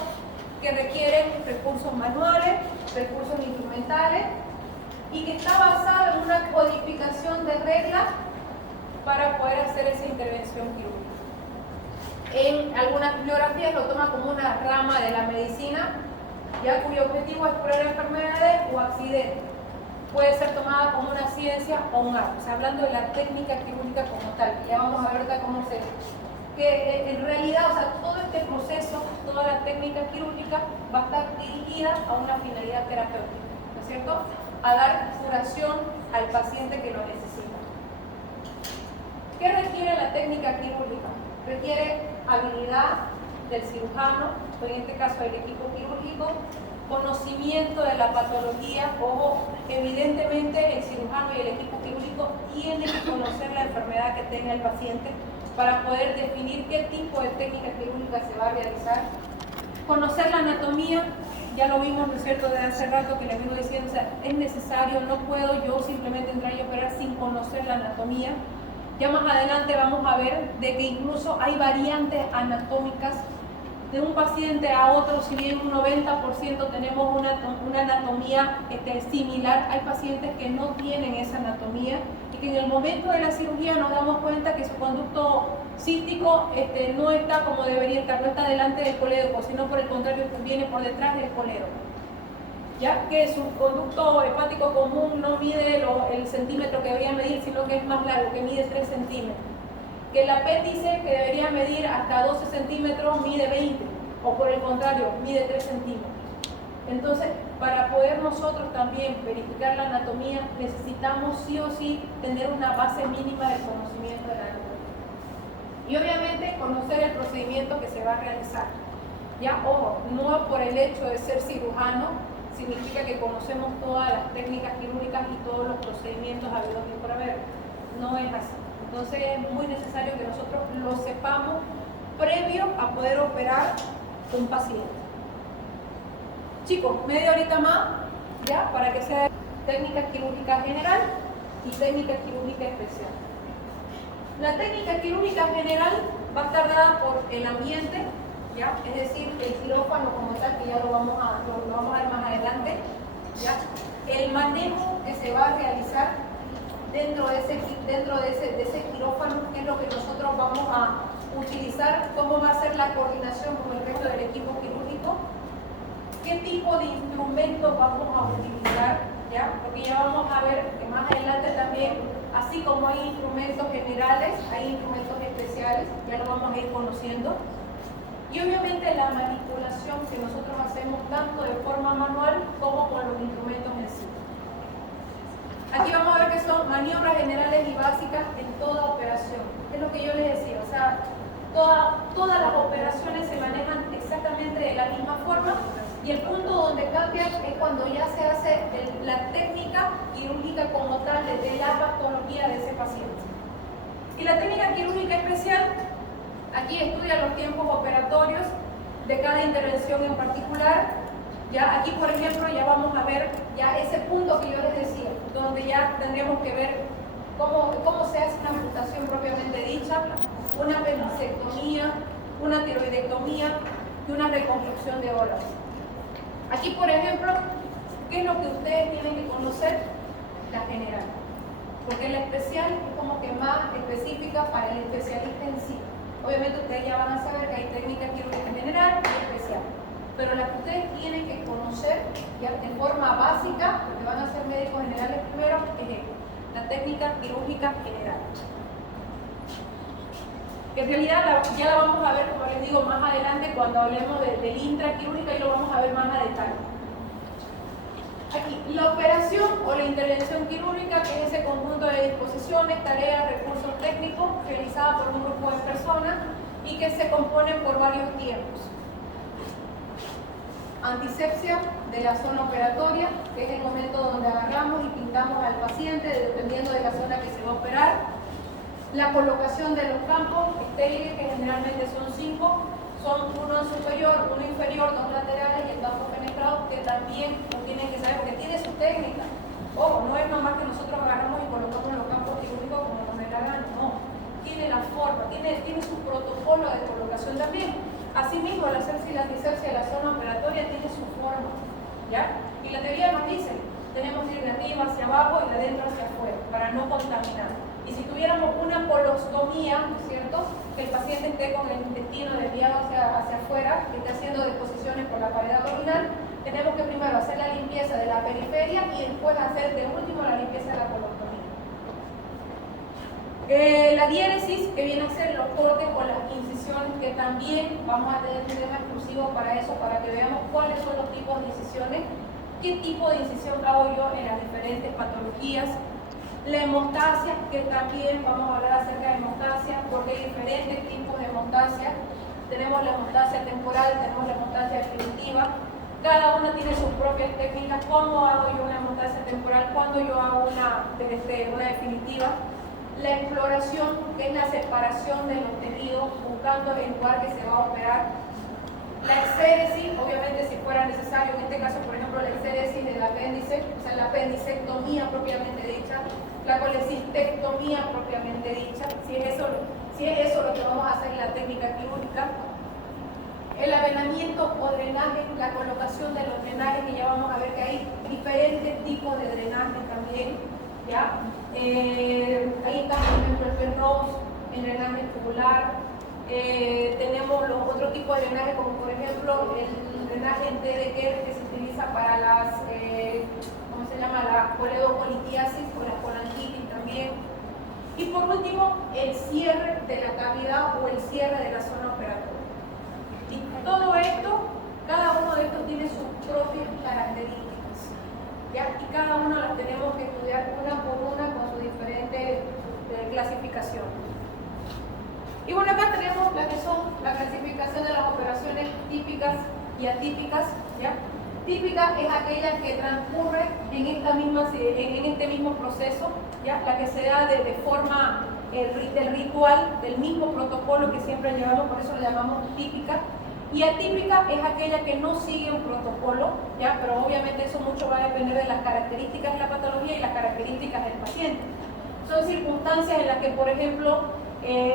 que requieren recursos manuales, recursos instrumentales, y que está basado en una codificación de reglas para poder hacer esa intervención quirúrgica. En algunas bibliografías lo toma como una rama de la medicina, ya cuyo objetivo es curar enfermedades o accidentes. Puede ser tomada como una ciencia o un arte, o sea, hablando de la técnica quirúrgica como tal. Ya vamos a ver ahorita cómo se... que en realidad, o sea, todo este proceso, toda la técnica quirúrgica va a estar dirigida a una finalidad terapéutica, ¿no es cierto? A dar curación al paciente que lo necesita. ¿Qué requiere la técnica quirúrgica? Requiere habilidad del cirujano, o en este caso del equipo quirúrgico, conocimiento de la patología. Ojo, evidentemente el cirujano y el equipo quirúrgico tienen que conocer la enfermedad que tenga el paciente para poder definir qué tipo de técnica quirúrgica se va a realizar. Conocer la anatomía, ya lo vimos, ¿no es cierto?, desde hace rato que les vengo diciendo, o sea, es necesario, no puedo yo simplemente entrar y operar sin conocer la anatomía. Ya más adelante vamos a ver de que incluso hay variantes anatómicas de un paciente a otro. Si bien un 90% tenemos una anatomía similar, hay pacientes que no tienen esa anatomía y que en el momento de la cirugía nos damos cuenta que su conducto cístico no está como debería estar, no está delante del colédoco, sino por el contrario viene por detrás del colédoco. Ya que su conducto hepático común no mide el centímetro que debería medir, sino que es más largo, que mide 3 centímetros. Que el apéndice, que debería medir hasta 12 centímetros, mide 20, o por el contrario, mide 3 centímetros. Entonces, para poder nosotros también verificar la anatomía, necesitamos sí o sí tener una base mínima del conocimiento de la anatomía. Y obviamente conocer el procedimiento que se va a realizar. Ya, ojo, no por el hecho de ser cirujano, significa que conocemos todas las técnicas quirúrgicas y todos los procedimientos habidos y por haber. No es así. Entonces es muy necesario que nosotros lo sepamos previo a poder operar un paciente. Chicos, media horita más, ya, para que sea técnica quirúrgica general y técnica quirúrgica especial. La técnica quirúrgica general va a estar dada por el ambiente, ¿ya? Es decir, el quirófano como tal, que ya lo vamos a ver más adelante, ¿ya? El manejo que se va a realizar dentro de ese quirófano, que es lo que nosotros vamos a utilizar, cómo va a ser la coordinación con el resto del equipo quirúrgico, qué tipo de instrumentos vamos a utilizar, ¿ya? Porque ya vamos a ver que más adelante también, así como hay instrumentos generales, hay instrumentos especiales, ya lo vamos a ir conociendo. Y obviamente la manipulación que nosotros hacemos tanto de forma manual como con los instrumentos en sí. Aquí vamos a ver que son maniobras generales y básicas en toda operación. Es lo que yo les decía, o sea, todas las operaciones se manejan exactamente de la misma forma y el punto donde cambia es cuando ya se hace la técnica quirúrgica como tal de la patología de ese paciente. Y la técnica quirúrgica especial, aquí estudia los tiempos operatorios de cada intervención en particular. Ya aquí, por ejemplo, ya vamos a ver ya ese punto que yo les decía, donde ya tendríamos que ver cómo se hace una amputación propiamente dicha, una apendicectomía, una tiroidectomía y una reconstrucción de órganos. Aquí, por ejemplo, ¿qué es lo que ustedes tienen que conocer? La general. Porque la especial es como que más específica para el especialista en sí. Obviamente ustedes ya van a saber que hay técnicas quirúrgicas general y especial. Pero la que ustedes tienen que conocer ya de forma básica, porque van a ser médicos generales primero, es la técnica quirúrgica general. Que en realidad ya la vamos a ver, como les digo, más adelante cuando hablemos del intraquirúrgica y lo vamos a ver más a detalle. Aquí, la operación o la intervención quirúrgica, que es ese conjunto de disposiciones, tareas, recursos técnicos realizada por un grupo de personas y que se componen por varios tiempos. Antisepsia de la zona operatoria, que es el momento donde agarramos y pintamos al paciente dependiendo de la zona que se va a operar. La colocación de los campos estériles, que generalmente son 5, son uno superior, uno inferior, 2 laterales y el campo penetrado, que también lo tienen que saber porque tiene su técnica. Ojo, no es nomás que nosotros agarramos y colocamos los campos quirúrgicos como nos dé la gana, no. Tiene la forma, tiene su protocolo de colocación también. Asimismo, el hacerse la antisepsia de la zona operatoria tiene su forma, ¿ya? Y la teoría nos dice, tenemos que ir de arriba hacia abajo y de adentro hacia afuera, para no contaminar. Y si tuviéramos una colostomía, ¿no es cierto?, que el paciente esté con el intestino desviado hacia afuera, que esté haciendo deposiciones por la pared abdominal, tenemos que primero hacer la limpieza de la periferia y después hacer de último la limpieza de la colostomía. La diéresis, que viene a ser los cortes o las incisiones, que también vamos a tener un tema exclusivo para eso, para que veamos cuáles son los tipos de incisiones, qué tipo de incisión hago yo en las diferentes patologías. La hemostasia, que también vamos a hablar acerca de hemostasia, porque hay diferentes tipos de hemostasia. Tenemos la hemostasia temporal, tenemos la hemostasia definitiva. Cada una tiene sus propias técnicas. ¿Cómo hago yo una hemostasia temporal? ¿Cuándo yo hago una definitiva? La exploración, que es la separación de los tejidos buscando el lugar que se va a operar. La exéresis, obviamente si fuera necesario, en este caso por ejemplo la exéresis del apéndice, o sea la apendicectomía propiamente dicha, la colecistectomía propiamente dicha, si es eso lo que vamos a hacer en la técnica quirúrgica. El avenamiento o drenaje, la colocación de los drenajes, que ya vamos a ver que hay diferentes tipos de drenaje también, ¿ya? Ahí está por ejemplo el Penrose, también drenaje tubular. Tenemos los otros tipos de drenaje, como por ejemplo el drenaje en Dedeker, que se utiliza para las, ¿cómo se llama? La coledocolitiasis o la colangitis también. Y por último, el cierre de la cavidad o el cierre de la zona operatoria. Y todo esto, cada uno de estos tiene sus propias características, ¿ya? Y cada una las tenemos que estudiar una por una con su diferente clasificación. Y bueno, acá tenemos las que son la clasificación de las operaciones típicas y atípicas, ¿ya? Típica es aquella que transcurre en este mismo proceso, ¿ya? La que se da de forma del ritual, del mismo protocolo que siempre llevamos, por eso lo llamamos típica. Y atípica es aquella que no sigue un protocolo, ¿ya? Pero obviamente eso mucho va a depender de las características de la patología y las características del paciente. Son circunstancias en las que, por ejemplo,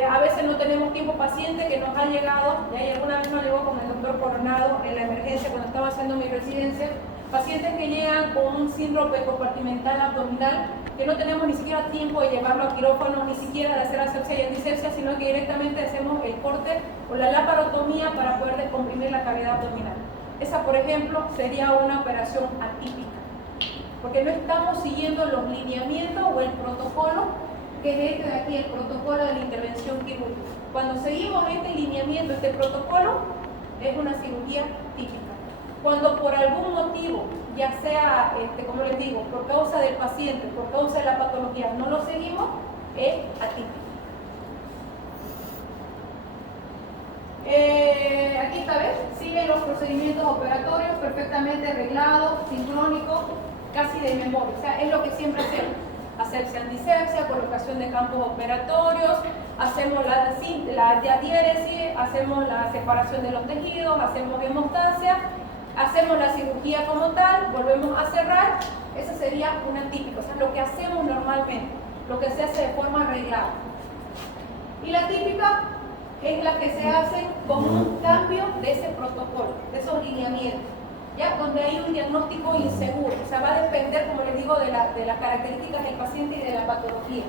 a veces no tenemos tiempo paciente que nos ha llegado, y alguna vez me llegó con el doctor Coronado en la emergencia cuando estaba haciendo mi residencia, pacientes que llegan con un síndrome compartimental abdominal, que no tenemos ni siquiera tiempo de llevarlo a quirófano, ni siquiera de hacer asepsia y antisepsia, sino que directamente hacemos el corte o la laparotomía para poder descomprimir la cavidad abdominal. Esa, por ejemplo, sería una operación atípica, porque no estamos siguiendo los lineamientos o el protocolo, que es este de aquí, el protocolo de la intervención quirúrgica. Cuando seguimos este lineamiento, este protocolo, es una cirugía típica. Cuando por algún motivo, ya sea, como les digo, por causa del paciente, por causa de la patología, no lo seguimos, es atípica. Aquí esta vez siguen los procedimientos operatorios perfectamente arreglados, sincrónicos, casi de memoria. O sea, es lo que siempre hacemos. Asepsia, antisepsia, colocación de campos operatorios, hacemos la diadiéresis, hacemos la separación de los tejidos, hacemos hemostasia, hacemos la cirugía como tal, volvemos a cerrar. Esa sería una típica, o sea, lo que hacemos normalmente, lo que se hace de forma arreglada. Y la típica es la que se hace con un cambio de ese protocolo, de esos lineamientos, ¿ya? Donde hay un diagnóstico inseguro, o sea, va a depender, como les digo, de las características del paciente y de la patología.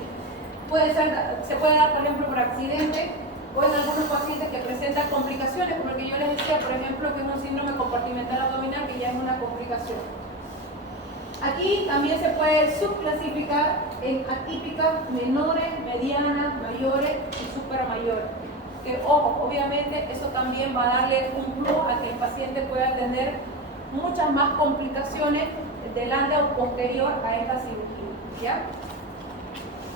Se puede dar, por ejemplo, por accidente, o en algunos pacientes que presentan complicaciones, como el que yo les decía, por ejemplo, que es un síndrome compartimental abdominal, que ya es una complicación. Aquí también se puede subclasificar en atípicas menores, medianas, mayores y supermayores. Que, ojo, obviamente eso también va a darle un plus a que el paciente pueda tener muchas más complicaciones delante o posterior a esta cirugía, ¿ya?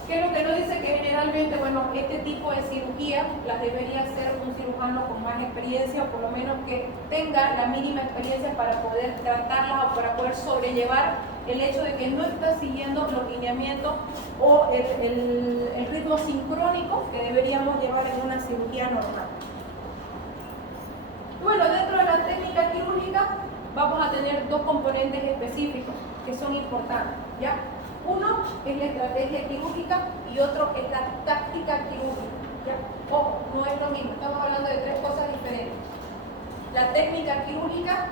¿Qué es lo que nos dice? Que generalmente, bueno, este tipo de cirugía las debería hacer un cirujano con más experiencia, o por lo menos que tenga la mínima experiencia para poder tratarlas o para poder sobrellevar el hecho de que no está siguiendo los lineamientos o el ritmo sincrónico que deberíamos llevar en una cirugía normal. Bueno, dentro de la técnica quirúrgica vamos a tener dos componentes específicos que son importantes, ¿ya? Uno es la estrategia quirúrgica y otro es la táctica quirúrgica, ¿ya? Ojo, no es lo mismo, estamos hablando de tres cosas diferentes. La técnica quirúrgica,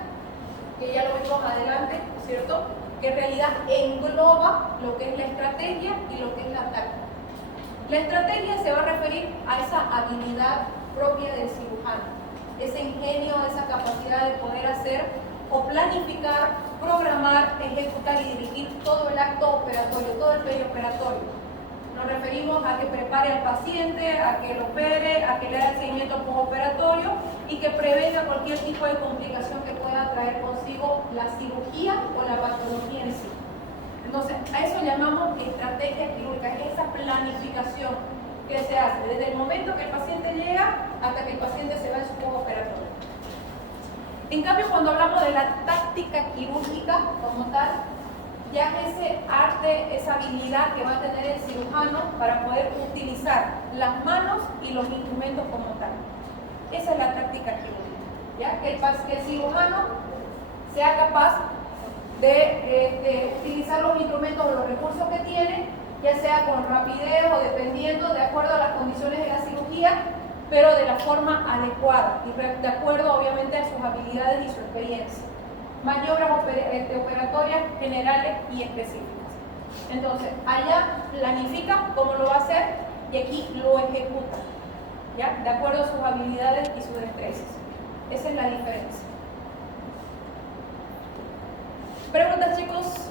que ya lo vimos adelante, ¿cierto? Que en realidad engloba lo que es la estrategia y lo que es la táctica. La estrategia se va a referir a esa habilidad propia del cirujano, ese ingenio, esa capacidad de poder hacer o planificar, programar, ejecutar y dirigir todo el acto operatorio, todo el perioperatorio. Nos referimos a que prepare al paciente, a que lo opere, a que le haga el seguimiento postoperatorio y que prevenga cualquier tipo de complicación que pueda traer consigo la cirugía o la patología en sí. Entonces, a eso llamamos estrategia quirúrgica, es esa planificación que se hace desde el momento que el paciente llega hasta que el paciente se va en su postoperatorio. En cambio, cuando hablamos de la táctica quirúrgica como tal, ya es ese arte, esa habilidad que va a tener el cirujano para poder utilizar las manos y los instrumentos como tal. Esa es la táctica quirúrgica, ¿ya? Que el cirujano sea capaz de utilizar los instrumentos o los recursos que tiene, ya sea con rapidez o dependiendo, de acuerdo a las condiciones de la cirugía, pero de la forma adecuada y de acuerdo obviamente a sus habilidades y su experiencia. Maniobras operatorias generales y específicas. Entonces, allá planifica cómo lo va a hacer y aquí lo ejecuta, ¿ya? De acuerdo a sus habilidades y sus destrezas. Esa es la diferencia. ¿Preguntas, chicos?